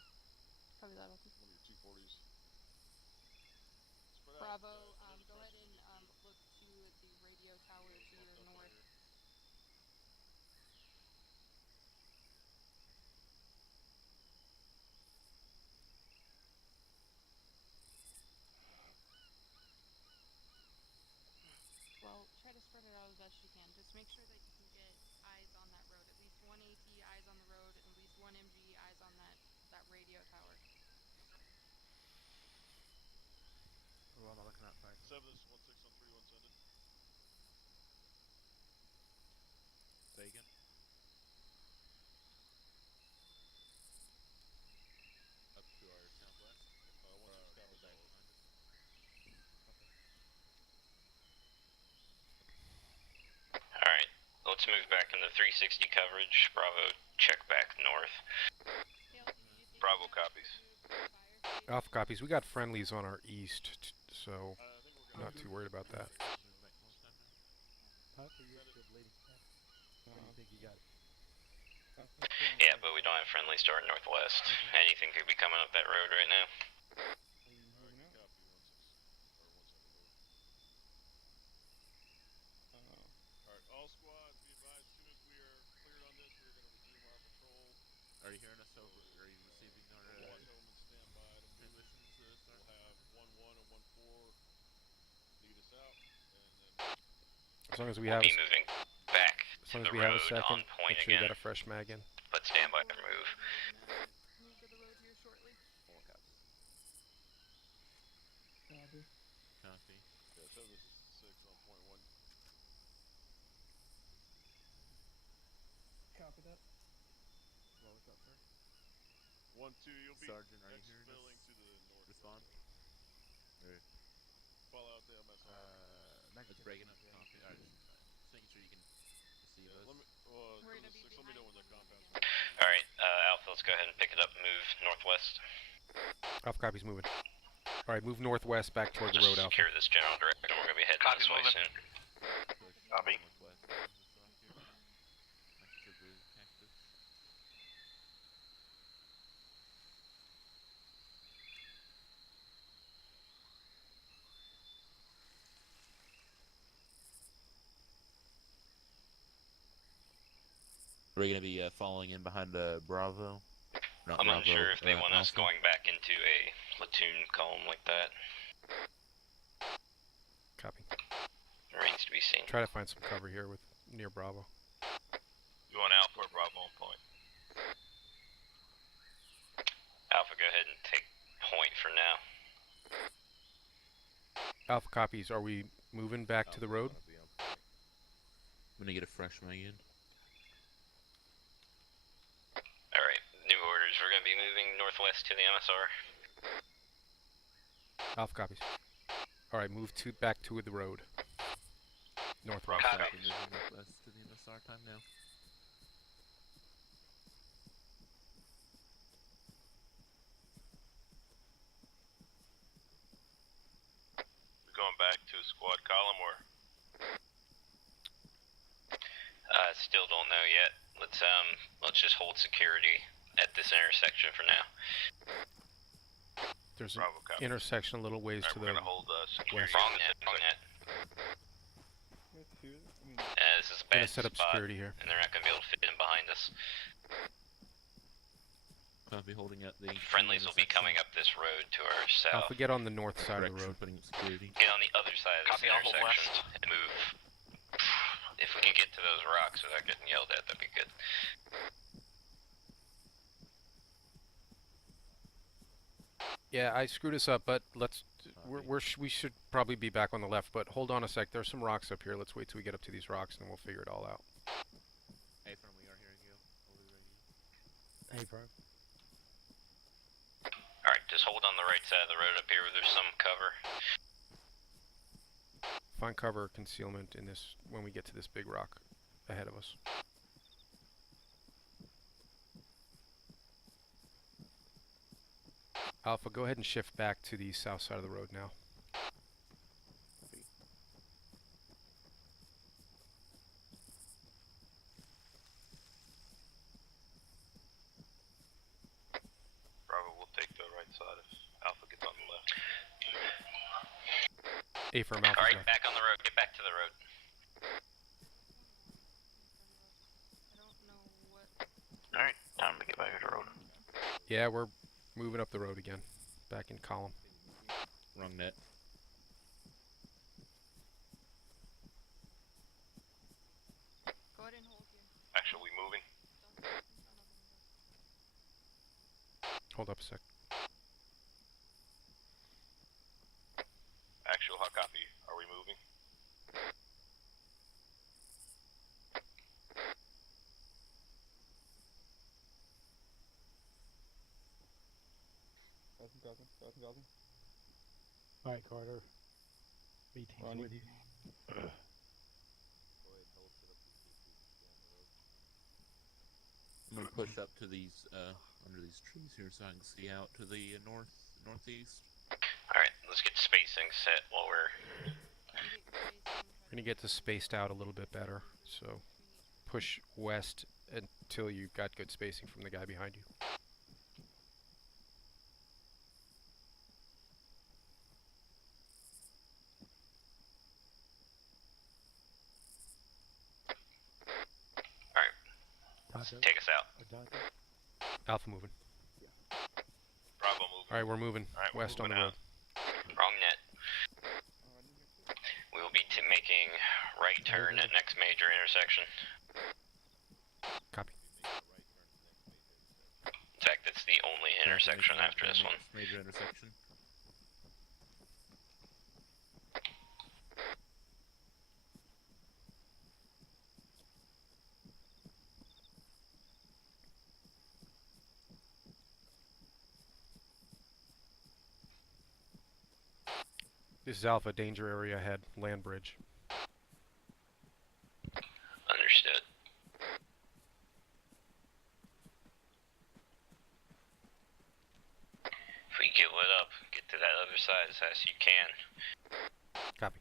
Copy that, okay. One of your T-40s. Bravo, go ahead and look to the radio tower to your north. Well, try to spread it out as best you can. Just make sure that you can get eyes on that road. At least one AT eyes on the road, and at least one MG eyes on that radio tower. Oh, I'm looking at 7 is 1-6 on 3-1, send it. Taken. Up to our southwest. 1-6 copies all. Alright, let's move back into 360 coverage. Bravo, check back north. Bravo copies. Alpha copies. We got friendlies on our east, so I'm not too worried about that. Yeah, but we don't have friendlies to our northwest. Anything could be coming up that road right now. Alright, all squads, be advised, as soon as we are cleared on this, we are going to resume our patrol. Are you hearing us over? Are you receiving our Watch elements, stand by to move. transmissions? We'll have 1-1 and 1-4 lead us out, and then... As long as we We'll have be moving back as to long the as we have road a second, on point make sure you again. got a fresh mag in. But stand by for move. Move to the road here shortly. Copy. Yeah, so this is 6 on point 1. Copy that. What was that, sir? 1-2, you'll be Sergeant, are you hearing exfilling us? to the north. Respond. Fall out the MSR. It's breaking up. Copy. Alright, just making sure you can receive us. Let me, We're gonna be let me know when the compound's Alright, Alpha, let's go ahead and pick it up and move northwest. Alpha copies moving. Alright, move northwest back toward the Just road, Alpha. secure this general direction. We're going to be heading this way soon. Copy. Are we going to be following in behind Bravo? Not I'm Bravo, unsure if they want us Alpha? going back into a platoon column like that. Copy. Remains to be seen. Try to find some cover here with near Bravo. You want Alpha or Bravo on point? Alpha, go Alpha copies. Are we moving back to the road? I'm gonna get a fresh wagon. Alright, new orders. We're gonna be moving northwest to the MSR. Alpha copies. Alright, move to back to the road. Northwest. Copy. Moving northwest to the MSR time now. We're going back to a squad column or? Still don't know yet. Let's just hold security at this intersection for now. There's an intersection a little ways to the We're gonna hold security. west. Wrong net. This is a Gonna bad set up spot, security here. and they're not gonna be able to fit in behind us. Copy, holding at the Friendlies will be coming up this road to our south. Alpha, get on the north side of the road. Putting up security. Get on the other side of this Copy, I'll hold intersection west. and move. If we can get to those rocks without getting yelled at, that'd be good. Yeah, I screwed us up, but we should probably be back on the left. But hold on a sec. There's some rocks up here. Let's wait till we get up to these rocks, and we'll figure it all out. Hey, firm, we are hearing you. Over the radio. Hey, firm. Alright, just hold on the right side of the road up here where there's some cover. Find cover, concealment in this when we get to this big rock ahead of us. Alpha, go ahead and shift back to the south side of the road now. Bravo will take the right side if Alpha gets on the left. A firm, Alpha. Alright, back on the road. Get back to the road. Alright, time to get back to the road. Yeah, we're moving up the road again. Back in column. Wrong net. Go ahead and hold here. Actually moving. Hold up a sec. Actual hot copy. Are we moving? Alright, Carter. BT's with you. I'm gonna push up to these under these trees here so I can see out to the northeast. Alright, let's get spacing set while we're... We're gonna get this spaced out a little bit better. So push west until you've got good spacing from the guy behind you. Take us out. Alpha moving. Bravo moving. Alright, we're moving west on the road. Wrong net. We will be making right turn at next major intersection. Copy. In fact, it's the only intersection after this one. Major intersection. This is Alpha, danger area ahead, land bridge. Understood. If we get lit up, get to that other side as fast as you can. Copy.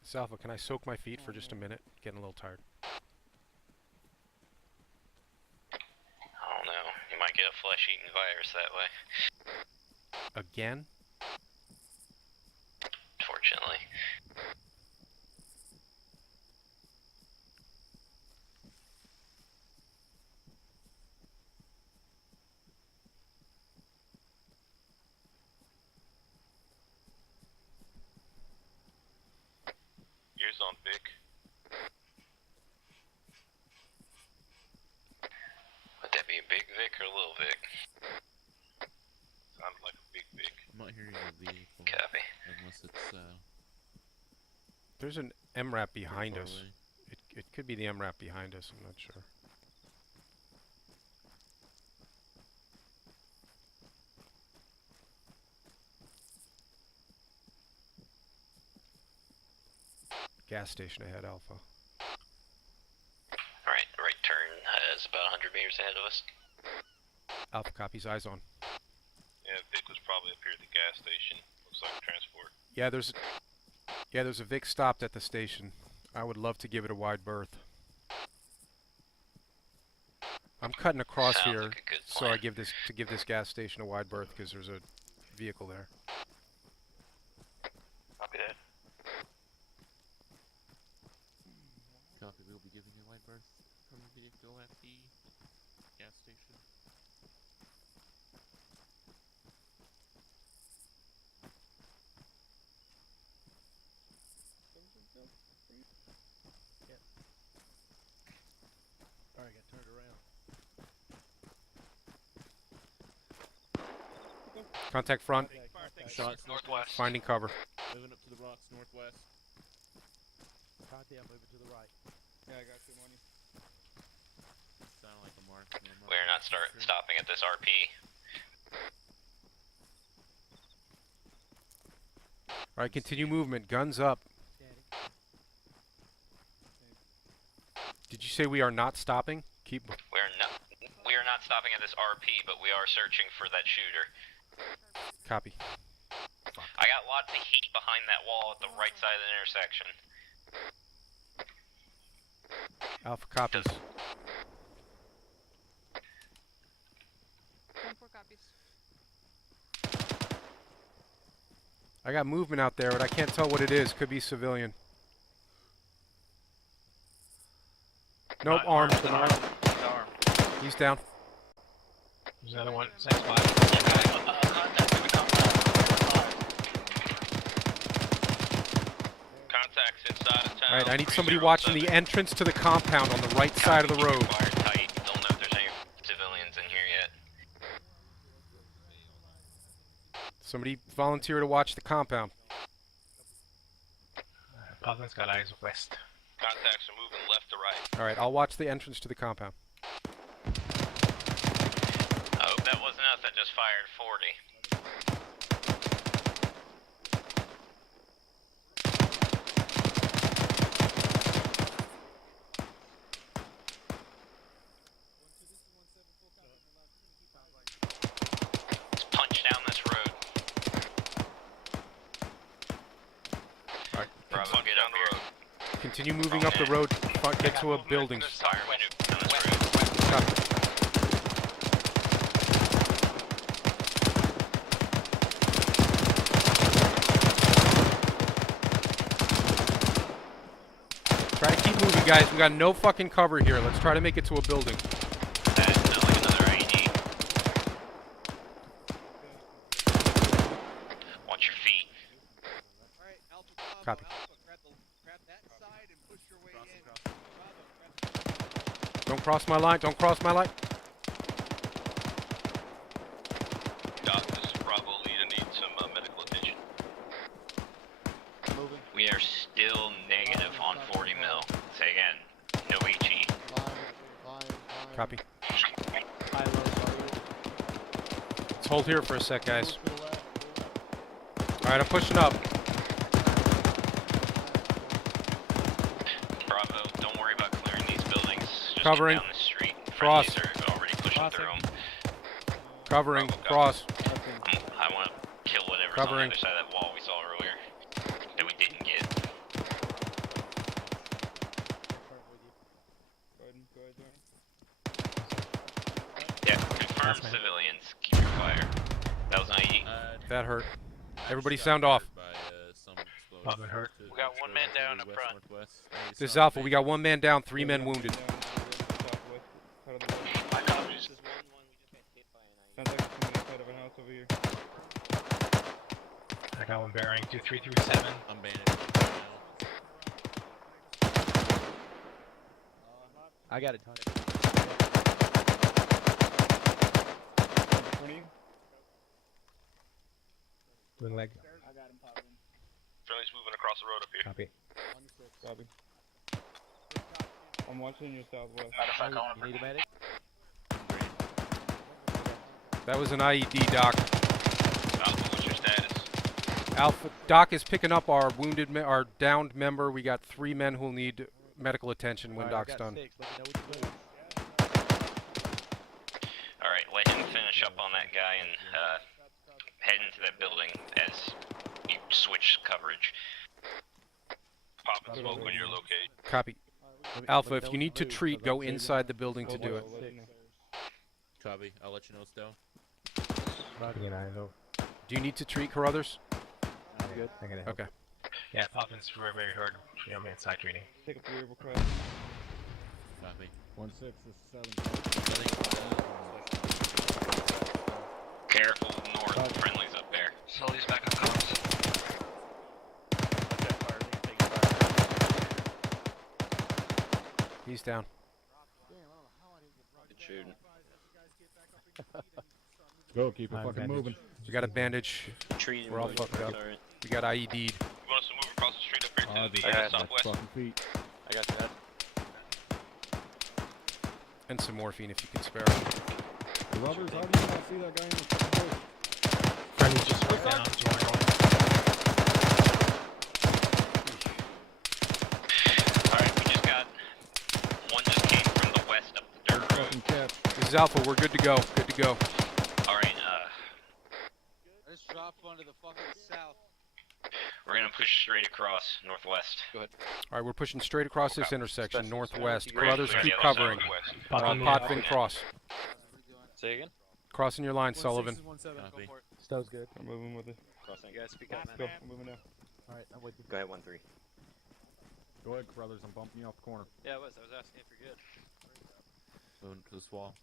This Alpha, can I soak my feet for just a minute? Getting a little tired. I don't know. You might get a flesh-eating virus that way. Again? Fortunately. Ears on Vic. There's an MRAP behind far us. away. It could be the MRAP behind us. I'm not sure. Gas station ahead, Alpha. Alright, the right turn is about 100 meters ahead of us. Alpha copies, eyes on. Yeah, Vic was probably up here at the gas station. Looks like transport. Yeah, there's a Vic stopped at the station. I would love to give it a wide berth. I'm cutting across Sounds here, like a good so plan. I give this gas station a wide berth because there's a vehicle there. Copy that. Copy, we'll be giving you a wide berth from the vehicle at the gas station. Yep. Alright, got turned around. Contact front. Shots northwest. Finding cover. Moving up to the rocks northwest. Conti, I'm moving to the right. Yeah, I got you, money. Sound like a mark. We're not stopping at this RP. Alright, continue movement. Guns up. Did you say we are not stopping? Keep. We are not stopping at this RP, but we are searching for that shooter. Copy. I got lots of heat behind that wall at the right side of the intersection. Alpha copies. 10-4 copies. I got movement out there, but I can't tell what it is. Could be civilian. Nope, armed. He's down. There's another one, same spot. Contacts inside of town. Alright, I need somebody watching the entrance to the compound on the right side of the road. Tight. Don't know if there's any civilians in here yet. Somebody volunteer to watch the compound. Puglin's got eyes west. Contacts are moving left to right. Alright, I'll watch the entrance to the compound. I hope that wasn't us that just fired 40. Let's punch down this road. Alright. Bravo, get down the road. Continue moving up the road. Get to a building. Fire window down this road. Copy. Try to keep moving, guys. We got no fucking cover here. Let's try to make it to a building. Watch your feet. Copy. Don't cross my line. Don't cross my line. Doc, this is Bravo Lead. I need some medical attention. We are still negative on 40 mil. Say again, no HE. Copy. Let's hold here for a sec, guys. Alright, I'm pushing up. Bravo, don't worry about clearing these buildings. Just Covering. Get down the street. Cross. Friendlies are already pushing through them. Covering. Bravo, Cross. I want to kill whatever's Covering. on the other side of that wall we saw earlier that we didn't get. Yeah, confirm civilians. Keep your fire. That was an IE. That hurt. Everybody sound off. Puglin hurt. We got one man down up front. This is Alpha. We got one man down, 3 men wounded. I got one bearing 2337. I'm bandaged now. I got a ton. 20. Wing leg. Friendly's moving across the road up here. Copy. Copy. I'm watching your southwest. You need a medic? That was an IED, Doc. Alpha, what's your status? Alpha, Doc is picking up our wounded, our downed member. We got 3 men who'll need medical attention when Doc's done. Alright, let him finish up on that guy and head into that building as you switch coverage. Pop and smoke when you're located. Copy. Alpha, if you need to treat, go inside the building to do it. Copy. I'll let you know, Stowe. Do you need to treat, Carruthers? I'm good. Okay. Yeah, Poppins very hard. Yeah, man, side treating. Take a variable crash. Copy. 1-6, this is 7. Careful, north, friendlies up there. Sully's back on comms. He's down. Good shooting. Go, keep it fucking moving. We got a bandage. We're all fucked up. We got IED'd. You want us to move across the street up here to the southwest? Fucking feet. I got that. And some morphine if you can spare. The rubbers, how do you not see that guy in the fucking bush? Friendly just went down. Alright, we just got one just came from the west up the dirt road. This is Alpha. We're good to go. Good to go. Alright, I just dropped onto the fucking south. we're gonna push straight across northwest. Go ahead. All right, we're pushing straight across this intersection, northwest. Great. Carruthers, Clear keep the other side covering. west. Potvin, cross. Say again? Crossing your line, Sullivan. Copy. Stowe's good. I'm moving with it. Crossing. You guys speak up, Let's go. I'm moving now. Alright, I'm with you. Go ahead, 1-3. Go ahead, Carruthers, I'm bumping you off the corner. Yeah, I was asking if you're good. Moving to this wall.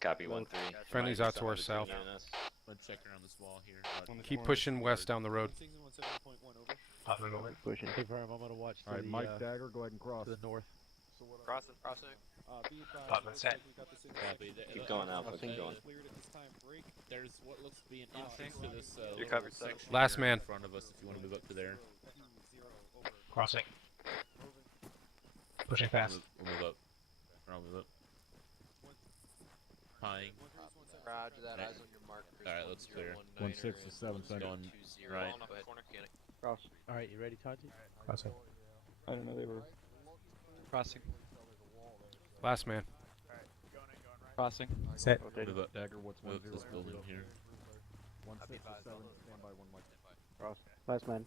Copy 1-3. Friendly's out to our south. Let's check around this wall here. Keep pushing west down the road. Poppin over. Pushing. Confirm. I'm gonna watch. Alright, Mike Dagger, go ahead and cross. To the north. Cross it. Poppin set. Copy. Keep going, Alpha, keep going. There's what looks to be an entrance to this You're little covered, section Last here man. in front of us if you want to move up to there. Crossing. Pushing fast. We'll move up. I'll move up. Pieing. Roger that. Eyes on your markers. Alright, let's clear. 1-6 to 7 seconds. Going right. Cross. Alright, you ready, Taji? Crossing. I don't know they were. Crossing. Last man. Crossing. Set. Move up. Dagger, what's Move 1-0? up to this building here. 1-6 to 7, stand by 1 Mike. Cross. Last man.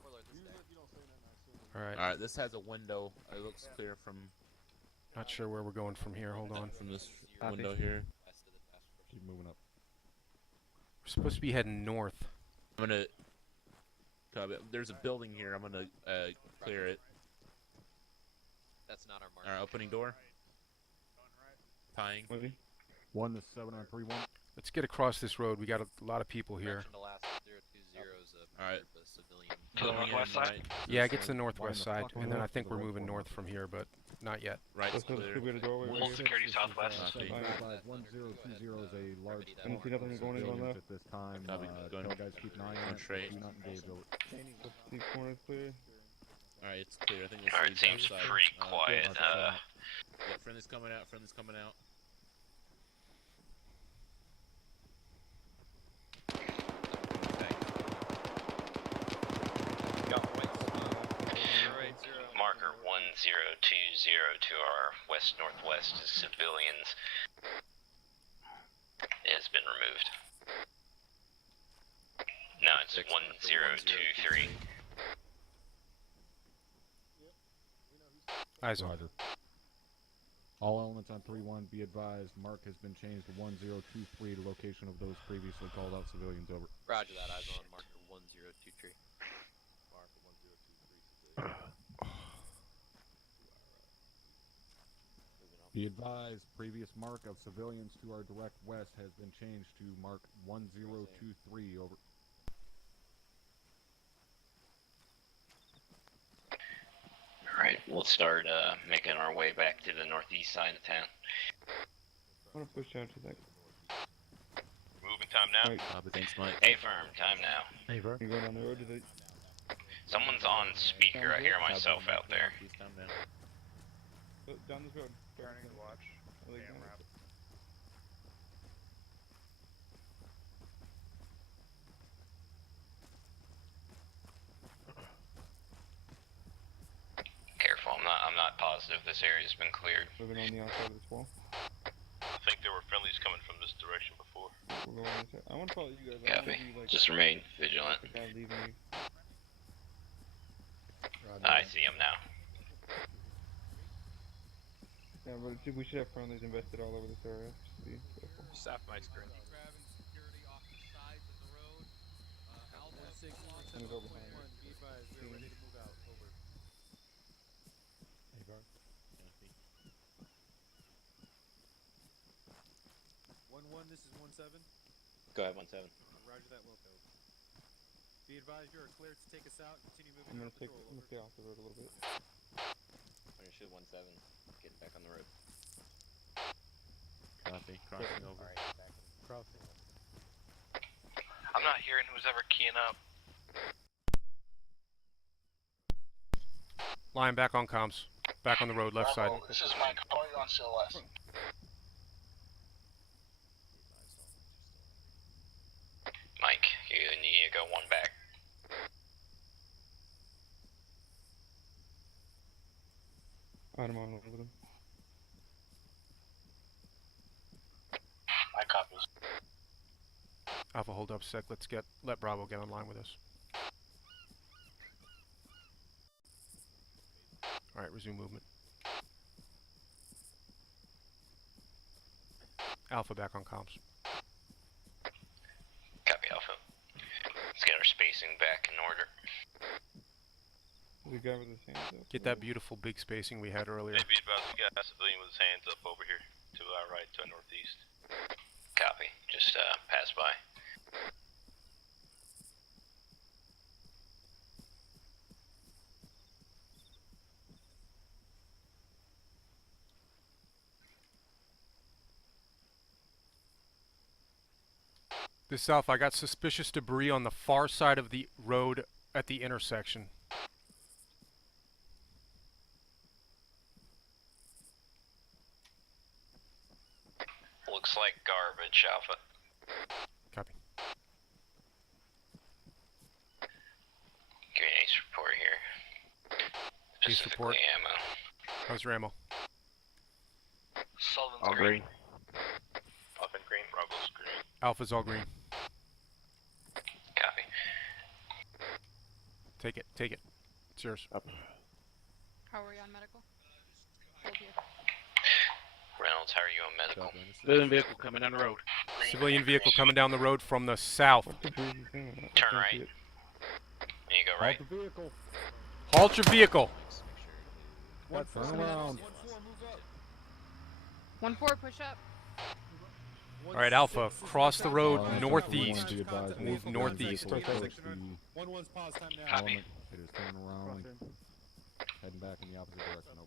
All right. Alright, this has a window. It looks clear from Not sure where we're going from here. Hold on. from this window here. Keep moving up. We're supposed to be heading north. I'm gonna. Copy. There's a building here. I'm gonna clear it. That's not our mark. Alright, opening door. Tying. 1 to 7 on 3-1. Let's get across this road. We got a lot of people here. Alright. To the northwest side? Yeah, get to the northwest side, and then I think we're moving north from here, but not yet. Right, it's clear. Full security southwest. 1020 is a large I don't see nothing going in on civilians left. at this time. Copy. Going- Tell guys keep an eye on going it. straight. Do not engage over. Deep corner clear. Alright, it's clear. I think it's Alright, seems pretty quiet. Yeah, friendly's coming out. Friendly's coming out. Marker 1020 to our west-northwest is civilians. It has been removed. Now it's 1023. Eyes on. Roger. All elements on 3-1, be advised, mark has been changed to 1023 to location of those previously called out civilians. Over. Roger that. Eyes on marker 1023. Be advised, previous mark of civilians to our direct west has been changed to mark 1023. Over. Alright, we'll start making our way back to the northeast side of town. I'm gonna push down to that. Moving time now. Thanks, Mike. Affirm, time now. Hey, bro. You going down the road today? Someone's on speaker. I hear myself out there. Time now. Down this road. Turning to watch. Damn rap. Careful, I'm not positive this area's been cleared. Moving on the outside of this wall. I think there were friendlies coming from this direction before. We're going inside. I want to follow you guys. Copy. Just remain vigilant. The guy leaving you. I see him now. Yeah, but we should have friendlies invested all over this area. Just be careful. Sap my screen. And go behind you. Be advised, we're ready to move out. Over. Hey, bro. 1-1, this is 1-7. Go ahead, 1-7. Roger that, Wilco. Be advised, you are cleared to take us out. Continue moving. I'm gonna stay off the road a little bit. Understood, 1-7. Getting back on the road. Copy. Crossing over. Alright, back. Crossing. I'm not hearing who's ever keying up. Lion back on comms. Back on the road, left side. This is Mike. How are you on CLS? Mike, you need to go one back. I'm on with him. My copies. Alpha, hold up a sec. Let Bravo get online with us. Alright, resume movement. Alpha back on comms. Copy, Alpha. Let's get our spacing back in order. The guy with his hands up. Get that beautiful big spacing we had earlier. Maybe about the guy civilian with his hands up over here to our right, to our northeast. Copy. Just pass by. This Alpha, I got suspicious debris on the far side of the road at the intersection. Looks like garbage, Alpha. Copy. Give me an ace report here. Ace report. Specifically ammo. How's your ammo? Sullivan's All green. Up in green, Bravo's green. Alpha's all green. Copy. Take it, take it. It's yours. How are we on medical? Hold here. Reynolds, how are you on medical? Civilian vehicle coming down the road. Civilian vehicle coming down the road from the south. Turn right. There you go, right. Halt the vehicle. Halt your vehicle. Turn around. 1-4, push up. Alright, Alpha, cross the road Alright, northeast. be advised, Move one northeast. vehicle approach the 1-1's pause time now. Copy. It is turning around. Heading back in the opposite direction.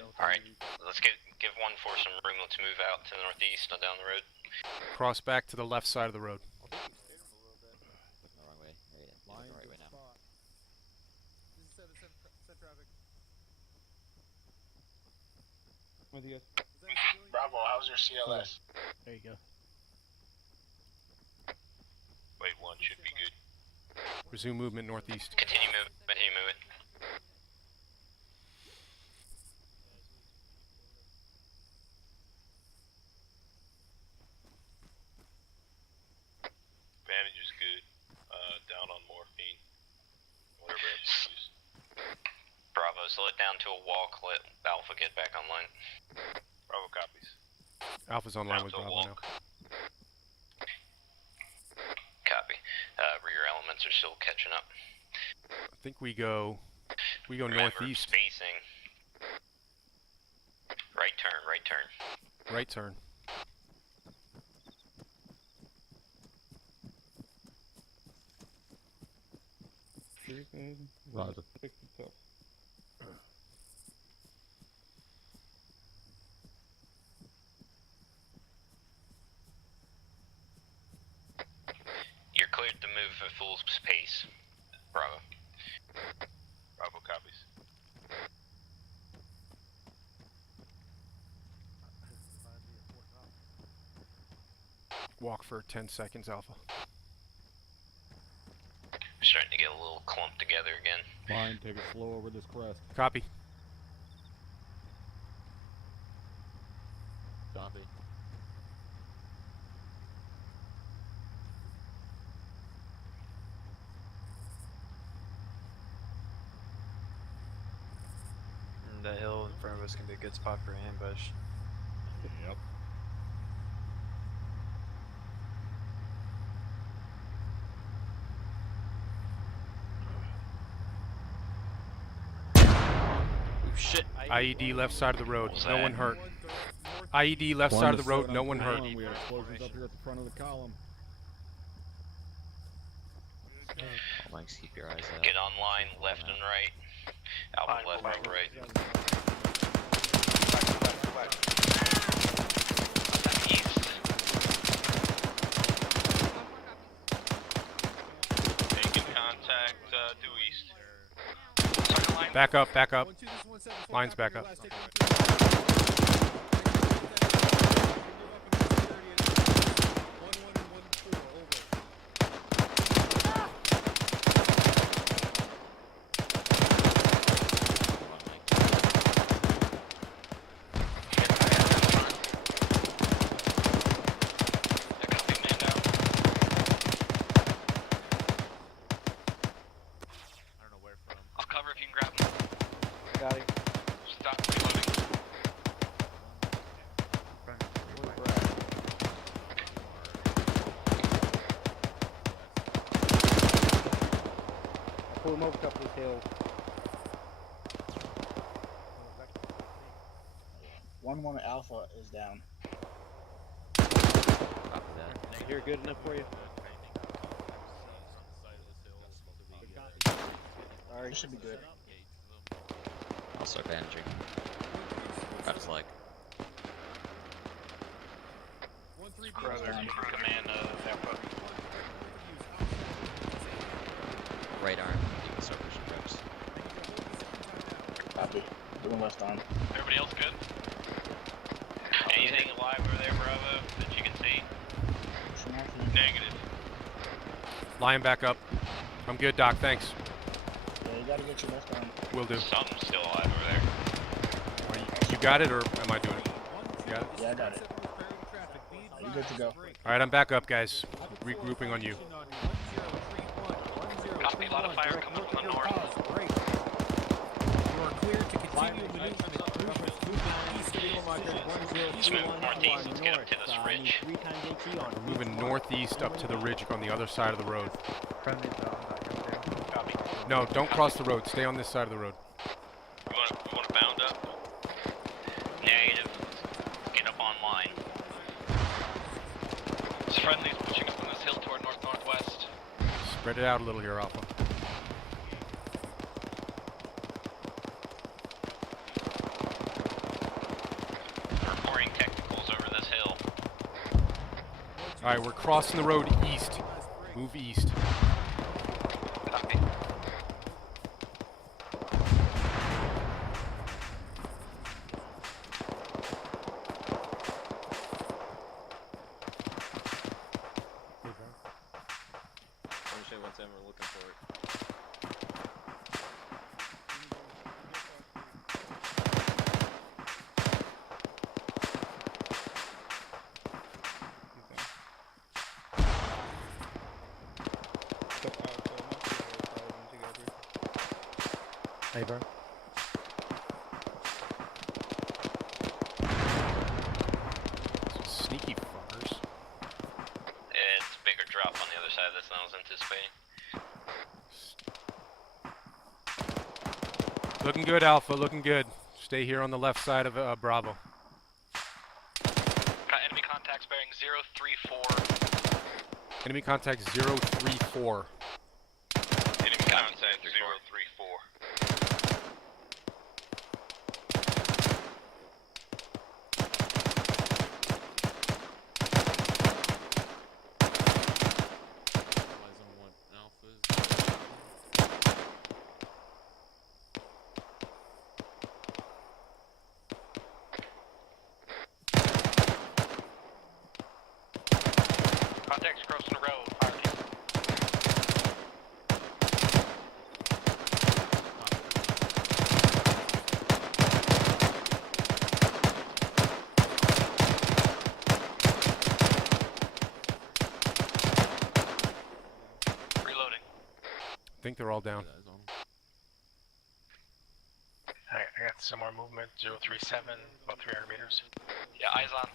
Over. Alright, let's give 1-4 some room. Let's move out to the northeast and down the road. Cross back to the left side of the road. Looking the wrong way. Right, the right way now. This is 7 traffic. With you guys. Bravo, how's your CLS? There you go. Wait, one should be good. Resume movement northeast. Continue moving. Continue moving. Bandage is good. Down on morphine. Whatever else you use. Bravo, slow it down to a walk. Let Alpha get back online. Bravo copies. Alpha's online Down with to a Bravo walk. now. Copy. Rear elements are still catching up. I think we go Remember, northeast. spacing. Right turn, right turn. Right turn. Roger. cleared to move at full pace. Bravo. Bravo copies. Walk for 10 seconds, Alpha. Starting to get a little clumped together again. Fine, take it slow over this crest. Copy. Copy. The hill in front of us can be a good spot for ambush. Yep. Shit. IED left side of the road. No one hurt. IED left Climb side of the the road. side No up one the hurt. column. We had explosions up here at the front of the column. Thanks, keep your eyes out. Get online, left and right. Alpha left, Alpha right. East. Making contact due east. Back up, back up. Line's back up. I'll cover if you can grab him. Got it. Stop reloading. Pull him over top of this hill. 1-1 Alpha is down. Here, good enough for you? Alright, you should be good. I'll start bandaging. Got his leg. Command Alpha. Right arm. You can start pushing trips. Copy. Doing left arm. Everybody else good? Anything alive over there, Bravo, that you can see? Negative. Lion back up. I'm good, Doc. Thanks. Yeah, you gotta get your left arm. Will do. Something's still alive over there. You got it, or am I doing it? You got it? Yeah, I got it. You good to go. Alright, I'm back up, guys. Regrouping on you. Copy, a lot of fire coming from the north. You are clear to continue movement Let's move northeast. Let's get up to this ridge. We're moving northeast up to the ridge on the other side of the road. No, don't cross the road. Stay on this side of the road. You want to bound up? Negative. Get up online. It's friendlies pushing up on this hill toward north-northwest. Spread it out a little here, Alpha. Reporting technicals over this hill. Alright, we're crossing the road east. Move east. Copy. Once we're looking for it. Hey, bro. Sneaky fuckers. It's a bigger drop on the other side of this than I was anticipating. Looking good, Alpha. Looking good. Stay here on the left side of Bravo. Got enemy contacts bearing 034. Enemy contact 034. Enemy contact 034. think they're all down. I got some more movement. 037, about 300 meters. Yeah, eyes on.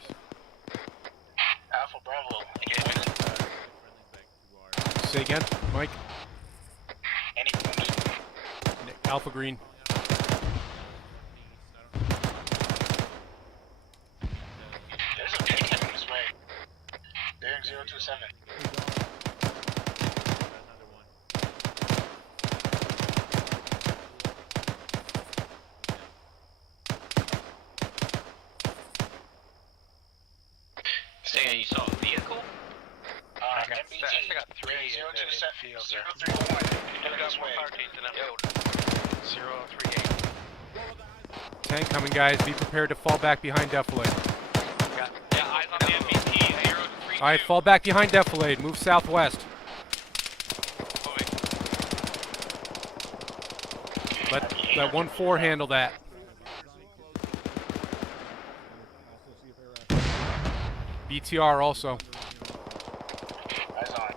Alpha Bravo, engagement. Say again, Mike. Any Alpha Green. There's a tank coming this way. Bearing 027. Saying you saw a vehicle? I got I got 3 in the field there. 031. We got one fire team to that field. 038. Tank coming, guys. Be prepared to fall back behind defilade. Yeah, eyes on the MBT. 032. Alright, fall back behind defilade. Move southwest. Let 1-4 handle that. BTR also. Eyes on.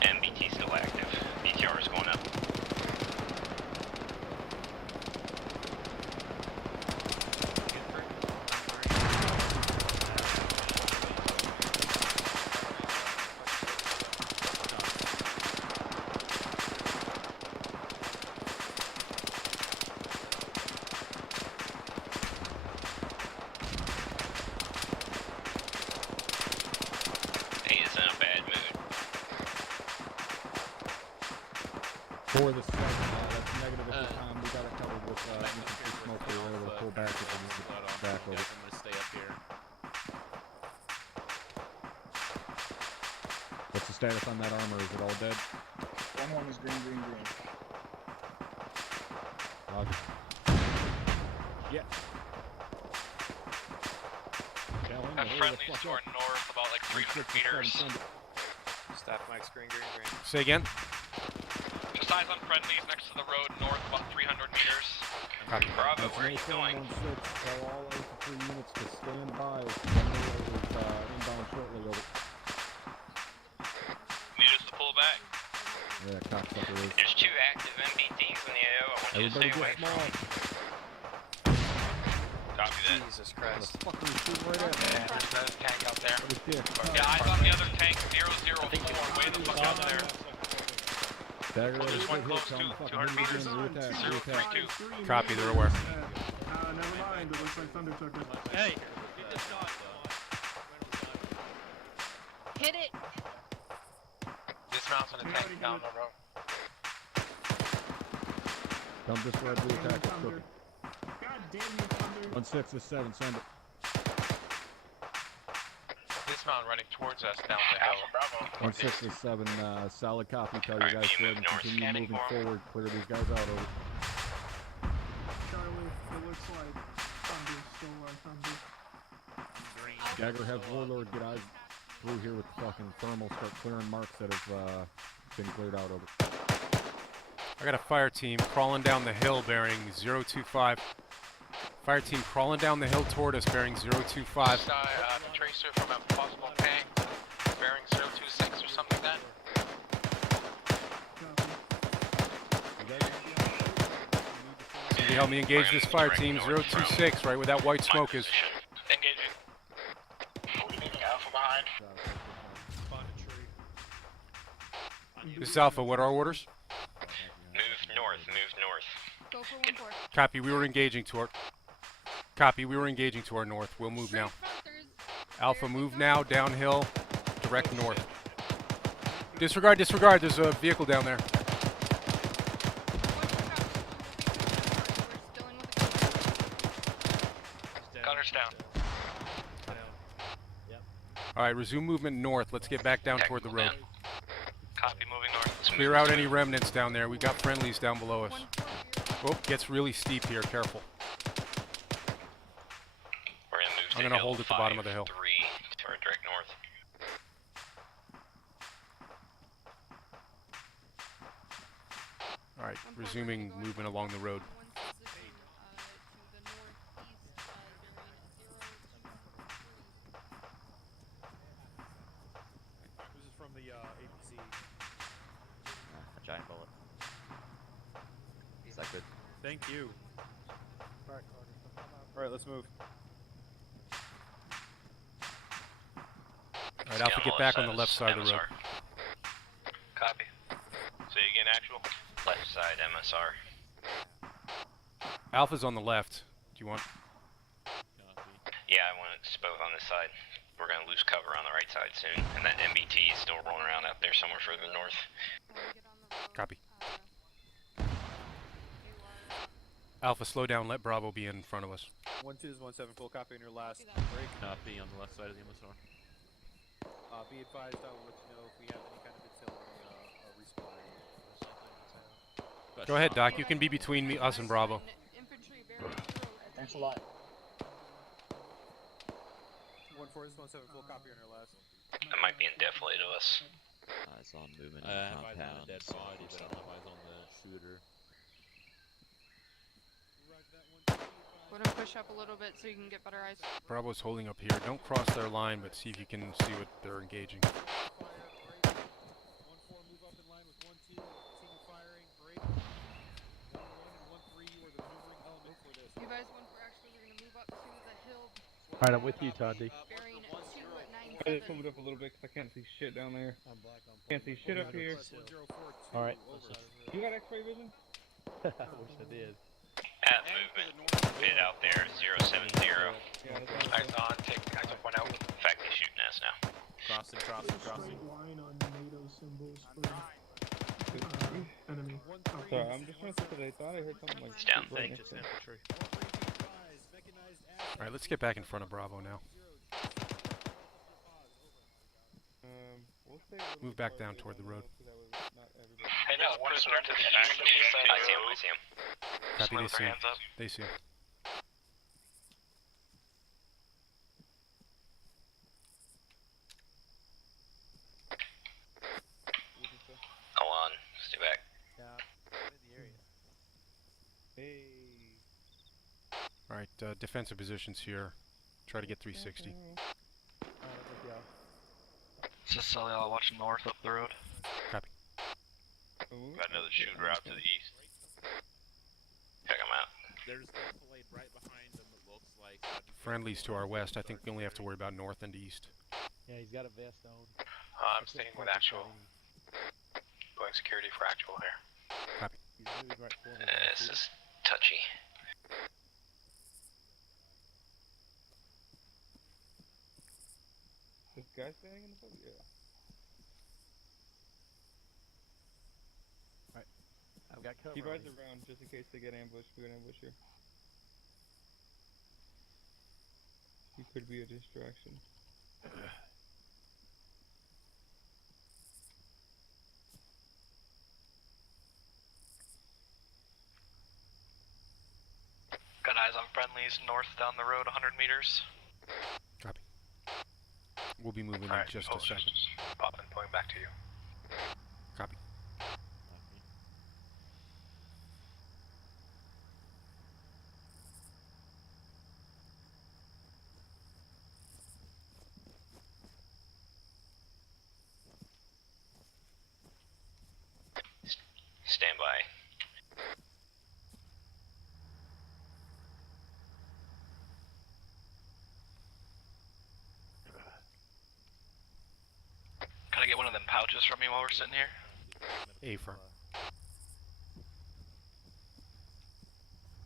MBT still active. BTR is going up. He is in a bad mood. For the second, that's negative at this time. We got it covered with infantry smoke. We were able to pull back if we need to back over. I'm gonna stay up here. What's the status on that armor? Is it all dead? One is green, green, green. Roger. Yeah. Have friendlies to our north, about like 300 meters. Staff Mike's green, green, green. Say again. Just eyes on friendlies next to the road, north about 300 meters. Copy. Bravo, where are you going? Tell all infantry units to stand by. Inbound shortly. Over. Need us to pull back? Yeah, cocksucker is. There's 2 active MBTs in the AO. I want you to Everybody stay away get small. Copy that. Jesus Christ. What the fuck are you shooting right at? Yeah, there's another tank out there. What is this? Yeah, eyes on the other tank, 004, way the fuck out there. Dagger Well, is there's one hit, close tell to them fucking 200 move meters. in, re-attack. 032. Copy, they're aware. Never mind. It looks like Thunder took it. Hey! Hit it! Dismounts on a tank down the road. Don't disregard re-attack. It's cooking. God damn you, Thunder. 167, send it. Dismount running towards us down the hill. Bravo. 167, solid copy. Tell you guys to go ahead and continue moving forward. Clear these guys out. Over. Charlie, it looks like Thunder stole our Thunder. Dagger, have Warlord get eyes through here with fucking thermal. Start clearing marks that have been cleared out. Over. I got a fire team crawling down the hill bearing 025. Fire team crawling down the hill toward us bearing 025. The tracer from a possible tank bearing 026 or something like that. Somebody help me engage this fire team 026 right where that white smoke is. Engaging. We're leaving Alpha behind. This is Alpha, what are our orders? Move north, move north. Go for 1-4. Copy, we were engaging to our... Copy, we were engaging to our north. We'll move now. Alpha, move now, downhill, direct north. Disregard, disregard, there's a vehicle down there. Gunner's down. Alright, resume movement north. Let's get back down toward the road. Copy, moving north. Let's Clear move out this any way. remnants down there. We got friendlies down below us. Oh, gets really steep here. Careful. We're gonna move I'm to gonna hold at the bottom of the hill. 3 to our direct north. Alright, resuming movement along the road. This is from the APC. A giant bullet. Is that good? Thank you. Alright, let's move. Alright, Alpha, get back on the left side of the road. Copy. Say again, actual. Left side, MSR. Alpha's on the left. Do you want? Yeah, I want it both on this side. We're gonna lose cover on the right side soon, and that MBT is still rolling around out there somewhere further north. Copy. Alpha, slow down. Let Bravo be in front of us. 1217, full copy on your last break. Copy on the left side of the MSR. Be advised, I will let you know if we have any kind of intel on a respawn or something. Go ahead, Doc. You can be between me, us, and Bravo. Thanks a lot. 1417, full copy on your last. That might be indefinitely to us. Eyes on movement I in have eyes on compound. a dead body, but I don't have eyes on the shooter. Let him push up a little bit so you can get better eyes. Bravo's holding up here. Don't cross their line, but see if you can see what they're engaging. 1-4, move up in line with 1-2, continue firing, break. 1-1 and 1-3, you are the maneuvering element for this. You guys, 1-4, actually, we're gonna move up to the hill. Alright, I'm with you, Toddy. Bearing 2 at 9. I just moved up a little bit because I can't see shit down there. Can't see shit up here. Alright. You got X-ray vision? I wish I did. At movement. Bid out there, 070. Eyes on, I took one out. In fact, he's shooting us now. Crossing, crossing, crossing. Line on NATO symbols for enemy. Sorry, I'm just trying to see because I thought I heard something like. It's down. right Just next to infantry. Alright, let's get back in front of Bravo now. We'll stay a little Move bit back farther down away toward the from road. because that way not everybody- Hey, no, prisoner to the east. I see him, I see him. Copy, they With see their him. hands up. They see him. Go on, stay back. Yeah, in the area. Hey. Alright, defensive positions here. Try to get 360. It's just y'all watching north up the road. Copy. Got another shooter out to the east. Check him out. There's definitely right behind them, it looks like. Friendlies to our west. I think we only have to worry about north and east. Yeah, he's got a vest on. I'm staying with actual. Going security for actual here. Copy. He's moving right for me. This is touchy. This guy standing in the boat? Yeah. I've got cover. Keep eyes around just in case they get ambushed. We're gonna ambush here. He could be a distraction. Got eyes on friendlies north down the road 100 meters. Copy. We'll be moving in Alright, just a second. Popping, pulling back to you. Copy. Stand by. Can I get one of them pouches from you while we're sitting here? A firm.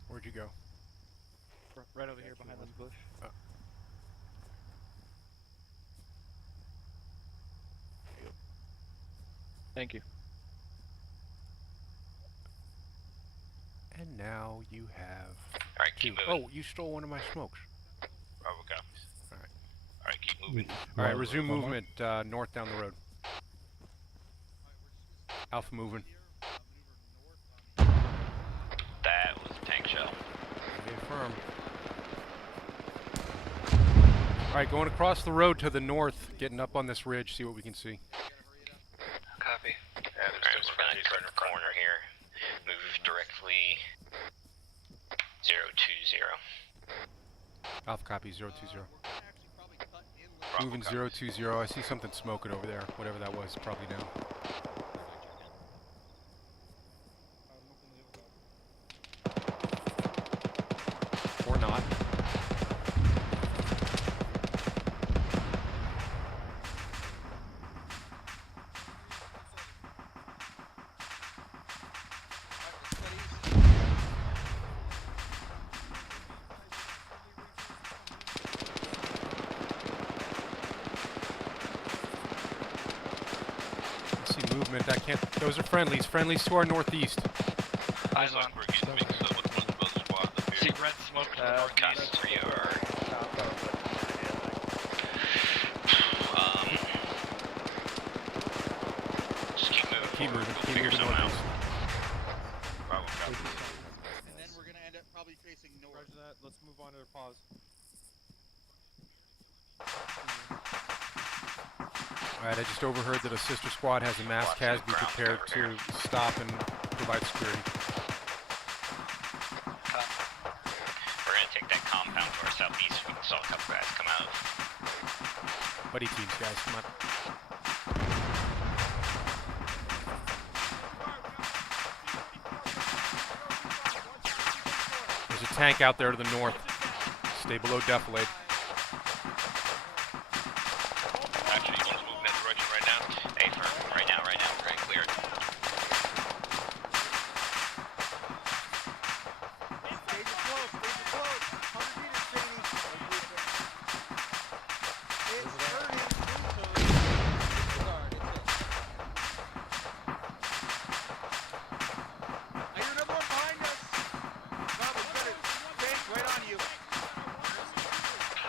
Where'd you go? Right over here behind this bush. Thank you. And now you have. Alright, keep moving. Oh, you stole one of my smokes. Bravo copies. Alright. Alright, keep moving. moving. All right, resume movement north down the road. Alpha moving. That was a tank shell. Stay firm. All right, going across the road to the north, getting up on this ridge, see what we can see. Copy. Alright, we're gonna turn a corner here. Move directly 020. Alpha copy 020. Moving 020. I see something smoking over there. Whatever that was, probably down. Or not. Movement. I can't. Those are friendlies. Friendlies to our northeast. Eyes on. We're getting mixed up with one of the squad up here. See red smoke to the northeast. 3 are. Just keep moving. Keep moving. We'll Keep figure moving something out. northeast. Bravo, copy. And then we're gonna end up probably facing north. Roger that. Let's move on to the pause. Alright, I just overheard that a sister squad has a mass CAS. Be prepared to stop and provide security. We're gonna take that compound to our southeast. We saw a couple guys come out. Buddy teams, guys, come on. There's a tank out there to the north. Stay below defilade. Actually, you want to move in that direction right now? Hey, firm. Right now, we're gonna clear it.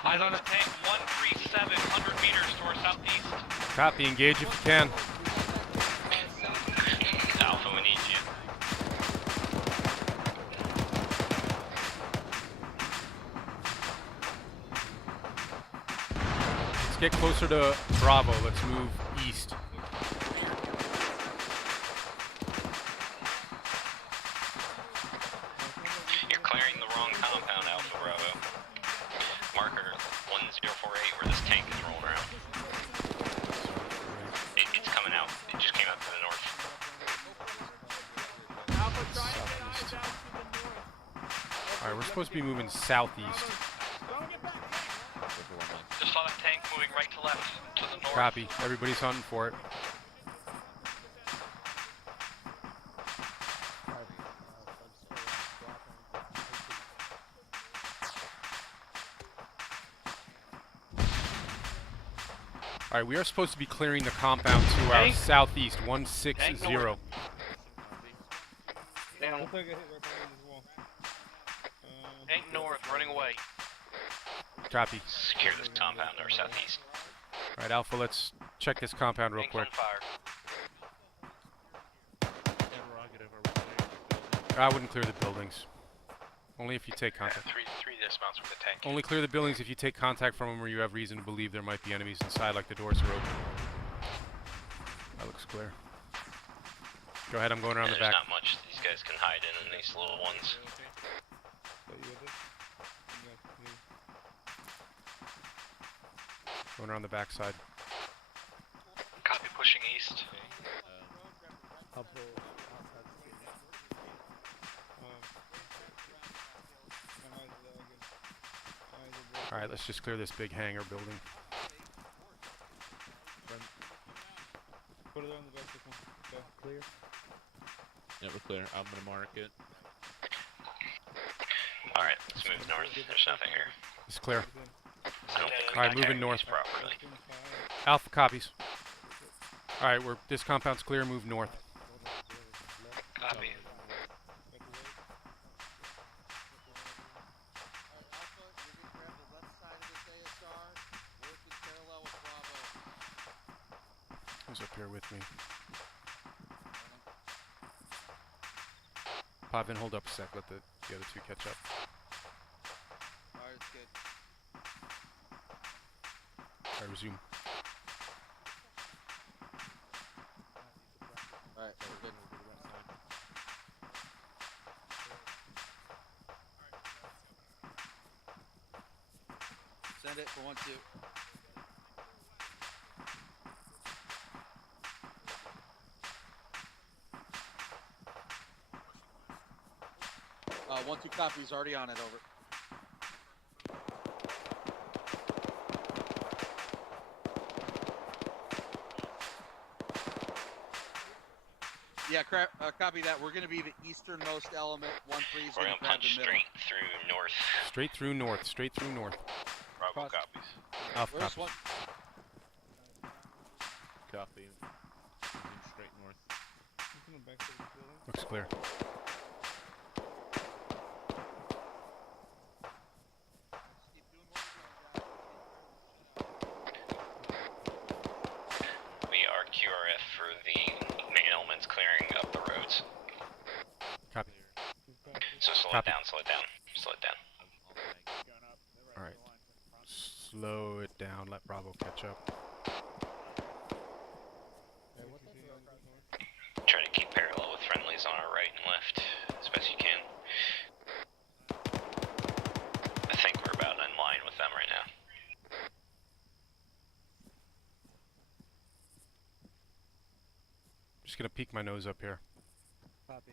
Eyes on the tank, 137, 100 meters to our southeast. Copy, engage if you can. Alpha, we need you. Let's get closer to Bravo. Let's move east. You're clearing the wrong compound, Alpha Bravo. Marker 1048, where this tank is rolling around. It's coming out. It just came out to the north. Alright, we're supposed to be moving southeast. Just saw that tank moving right to left to the north. Copy. Everybody's hunting for it. Alright, we are supposed to be clearing the compound to our southeast, 160. Down. Tank north, running away. Copy. Secure this compound to our southeast. Alright, Alpha, let's check this compound real quick. I wouldn't clear the buildings. Only if you take contact. Three dismounts from the tank. Only clear the buildings if you take contact from them or you have reason to believe there might be enemies inside, like the doors are open. That looks clear. Go ahead, I'm going around the back. There's not much these guys can hide in these little ones. Going around the back side. Copy, pushing east. Alright, let's just clear this big hangar building. Put it on the back of one. Okay, clear. Yeah, we're clear. I'm gonna mark it. Alright, let's move north. There's nothing here. It's clear. I don't think we Alright, got moving carried north. these properly. Alpha copies. Alright, this compound's clear, move north. Copy. Who's up here with me? Pavin, hold up a sec. Let the other two catch up. Alright, it's good. I resume. Alright, we're good. Send it for 1-2. Uh, 1-2 copies already on it, over. Yeah, copy that. We're going to be the easternmost element. 1-3 is We're going gonna to grab punch the middle. straight through north. Straight through north. Straight through north. Bravo copies. Alpha Where's copy. one? Copy. Moving straight north. Looks clear. We are QRF for the main elements clearing up the roads. Copy. So slow Copy. it down, slow it down, slow it down. Alright. Slow it down. Let Bravo catch up. Try to keep parallel with friendlies on our right and left as best you can. I think we're about in line with them right now. Just gonna peek my nose up here. Copy.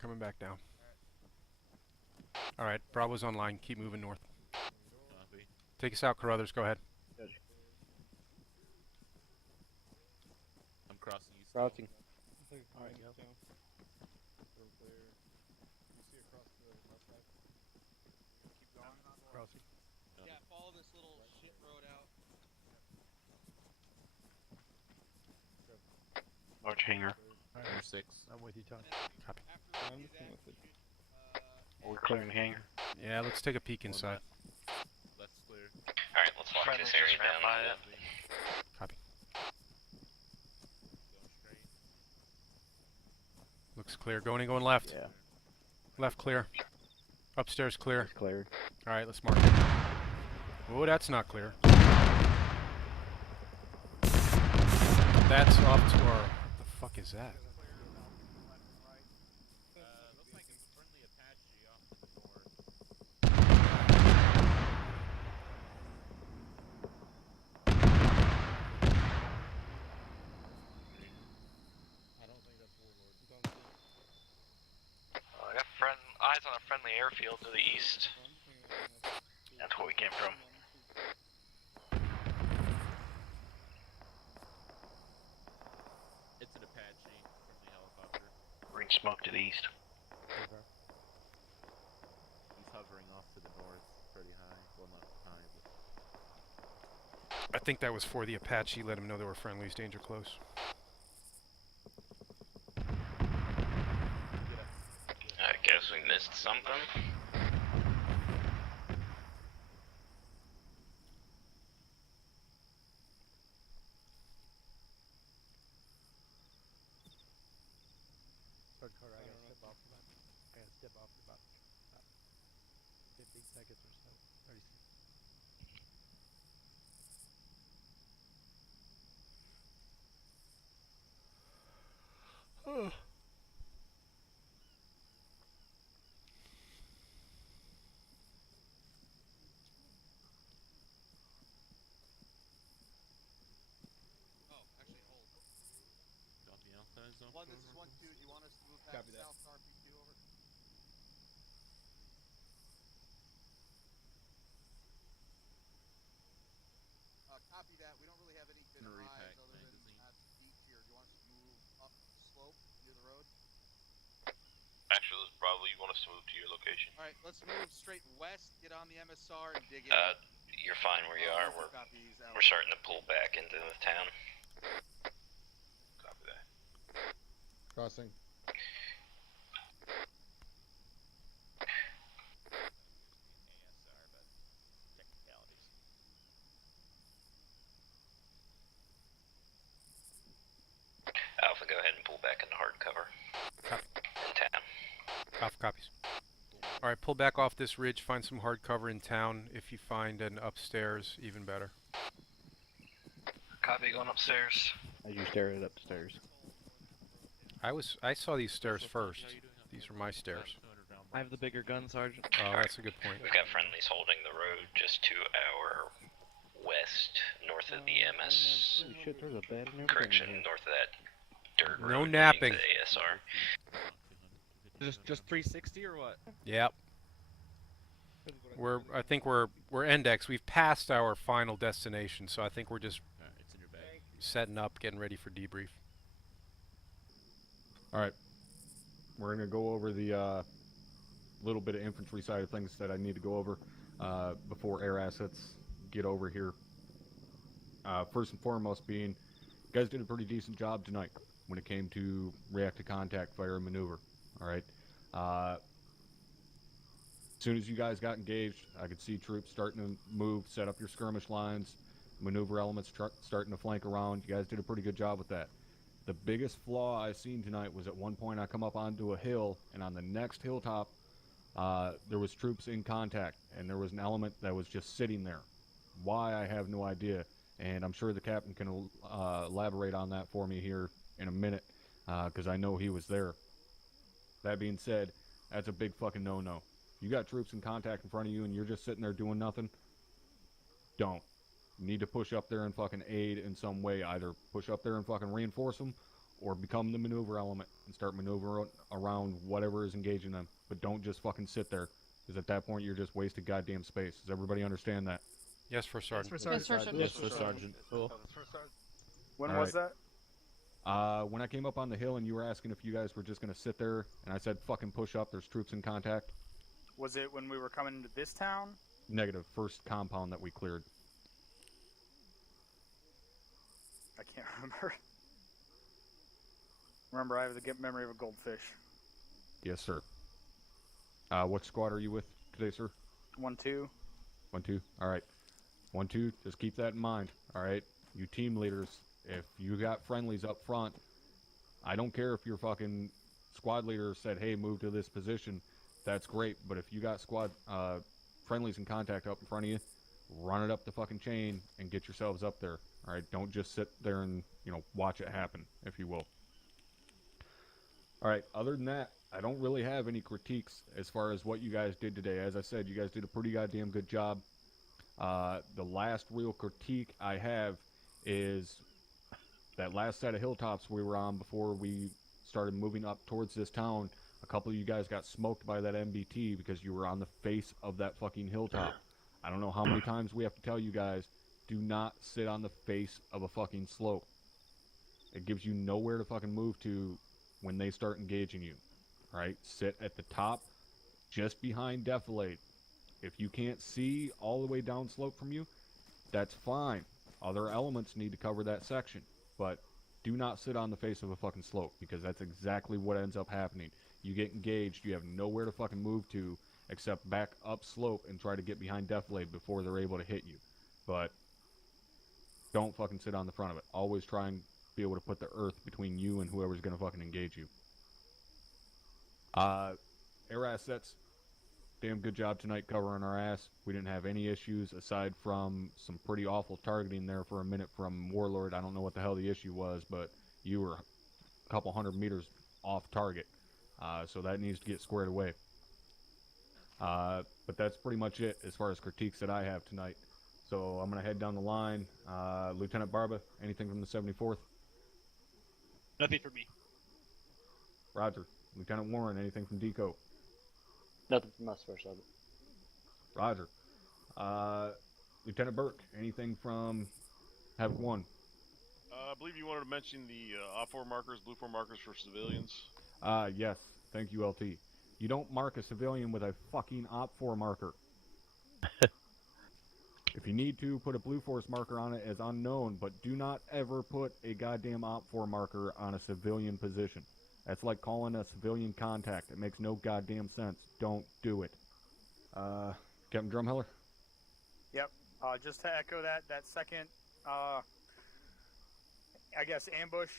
Coming back down. Alright, Bravo's online. Keep moving north. Copy. Take us out, Carruthers. Go ahead. I'm crossing east. Crossing. Alright, go. Crossing. Yeah, follow this little shit road out. Large hangar. Number 6. I'm with you, Tony. Copy. We're clearing the hangar. Yeah, let's take a peek inside. Left's clear. Alright, let's lock this area down. Copy. Going straight. Looks clear. Going and going left. Yeah. Left clear. Upstairs clear. It's clear. Alright, let's mark it. Oh, that's not clear. That's off to our... What the fuck is that? Looks like it's a friendly Apache off to the north. I got eyes on a friendly airfield to the east. That's where we came from. It's an Apache, friendly helicopter. Green smoke to the east. He's hovering off to the north, pretty high. Well, not high, but I think that was for the Apache. Let him know there were friendlies. Danger close. I guess we missed something. Start car, I gotta step off for about 15 seconds or so. 30 seconds. Oh, actually, hold. copy Alpha is off. This is 1-2. Do you want us to move back Copy that. south to RP2 over? Copy that. We don't really have any good Gonna highs repack other than magazine. deep here. Do you want us to move up the slope near the road? Actually, let's probably you want us to move to your location. All right, let's move straight west. Get on the MSR and dig in. You're fine where you are. We're starting to pull back into the town. Copy that. Crossing. ASR, but technicalities. go ahead and pull back into hard cover. In town. Copies. All right, pull back off this ridge. Find some hard cover in town. If you find an upstairs, even better. Copy, going upstairs. As you stare at upstairs. I saw these stairs first. These were my stairs. I have the bigger gun, Sergeant. Oh, that's a good point. We've got friendlies holding the road just to our west, north of the MS. Holy shit, there's a bed and everything. Correction, north of that dirt road. No napping. The ASR. Just 360 or what? Yep. I think we're index. We've passed our final destination, so I think we're just setting up, getting ready for debrief. All right. We're going to go over the little bit of infantry side of things that I need to go over before air assets get over here. First and foremost being, you guys did a pretty decent job tonight when it came to react to contact, fire, and maneuver. All right. As soon as you guys got engaged, I could see troops starting to move, set up your skirmish lines, maneuver elements starting to flank around. You guys did a pretty good job with that. The biggest flaw I seen tonight was at one point I come up onto a hill, and on the next hilltop, there was troops in contact, and there was an element that was just sitting there. Why, I have no idea, and I'm sure the captain can elaborate on that for me here in a minute, because I know he was there. That being said, that's a big fucking no-no. You got troops in contact in front of you and you're just sitting there doing nothing, don't. You need to push up there and fucking aid in some way. Either push up there and fucking reinforce them, or become the maneuver element and start maneuvering around whatever is engaging them. But don't just fucking sit there, because at that point you're just wasting goddamn space. Does everybody understand that? Yes, for Sergeant. Yes, for Sergeant. Yes, for Sergeant. Cool. When All was right. that? When I came up on the hill and you were asking if you guys were just going to sit there, and I said fucking push up, there's troops in contact. Was it when we were coming into this town? Negative. First compound that we cleared. I can't remember. Remember, I have the memory of a goldfish. Yes, sir. What squad are you with today, sir? 1-2. 1-2. All right. 1-2. Just keep that in mind. All right. You team leaders, if you got friendlies up front, I don't care if your fucking squad leader said, "Hey, move to this position." That's great. But if you got squad friendlies in contact up in front of you, run it up the fucking chain and get yourselves up there. All right. Don't just sit there and watch it happen, if you will. All right. Other than that, I don't really have any critiques as far as what you guys did today. As I said, you guys did a pretty goddamn good job. The last real critique I have is that last set of hilltops we were on before we started moving up towards this town. A couple of you guys got smoked by that MBT because you were on the face of that fucking hilltop. I don't know how many times we have to tell you guys, do not sit on the face of a fucking slope. It gives you nowhere to fucking move to when they start engaging you. Right? Sit at the top, just behind defilade. If you can't see all the way down slope from you, that's fine. Other elements need to cover that section. But do not sit on the face of a fucking slope, because that's exactly what ends up happening. You get engaged, you have nowhere to fucking move to except back up slope and try to get behind defilade before they're able to hit you. But don't fucking sit on the front of it. Always try and be able to put the earth between you and whoever's gonna fucking engage you. Air assets, damn good job tonight covering our ass. We didn't have any issues aside from some pretty awful targeting there for a minute from Warlord. I don't know what the hell the issue was, but you were a couple hundred meters off target. So that needs to get squared away. But that's pretty much it as far as critiques that I have tonight. So I'm going to head down the line. Lieutenant Barba, anything from the 74th? Nothing for me. Roger. Lieutenant Warren, anything from DECO? Nothing from us, First Sergeant. Roger. Lieutenant Burke, anything from Havoc 1? I believe you wanted to mention the OP4 markers, blue 4 markers for civilians. Yes. Thank you, LT. You don't mark a civilian with a fucking OP4 marker. If you need to, put a blue force marker on it as unknown, but do not ever put a goddamn OP4 marker on a civilian position. That's like calling a civilian contact. It makes no goddamn sense. Don't do it. Captain Drumheller? Yep. Just to echo that second, I guess, ambush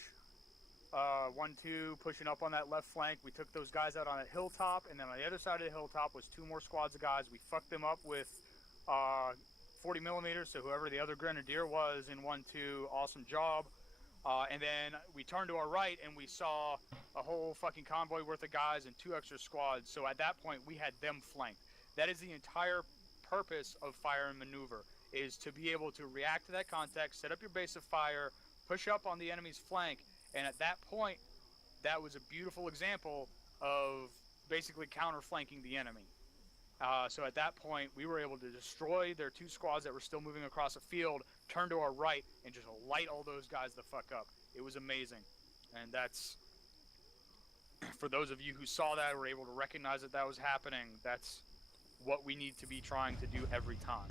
1-2 pushing up on that left flank. We took those guys out on a hilltop, and then on the other side of the hilltop was 2 more squads of guys. We fucked them up with 40 millimeters, so whoever the other grenadier was in 1-2, awesome job. And then we turned to our right, and we saw a whole fucking convoy worth of guys and 2 extra squads. So at that point, we had them flanked. That is the entire purpose of fire and maneuver, is to be able to react to that context, set up your base of fire, push up on the enemy's flank, and at that point, that was a beautiful example of basically counter-flanking the enemy. So at that point, we were able to destroy their 2 squads that were still moving across the field, turn to our right, and just light all those guys the fuck up. It was amazing. And that's, for those of you who saw that, were able to recognize that that was happening, that's what we need to be trying to do every time.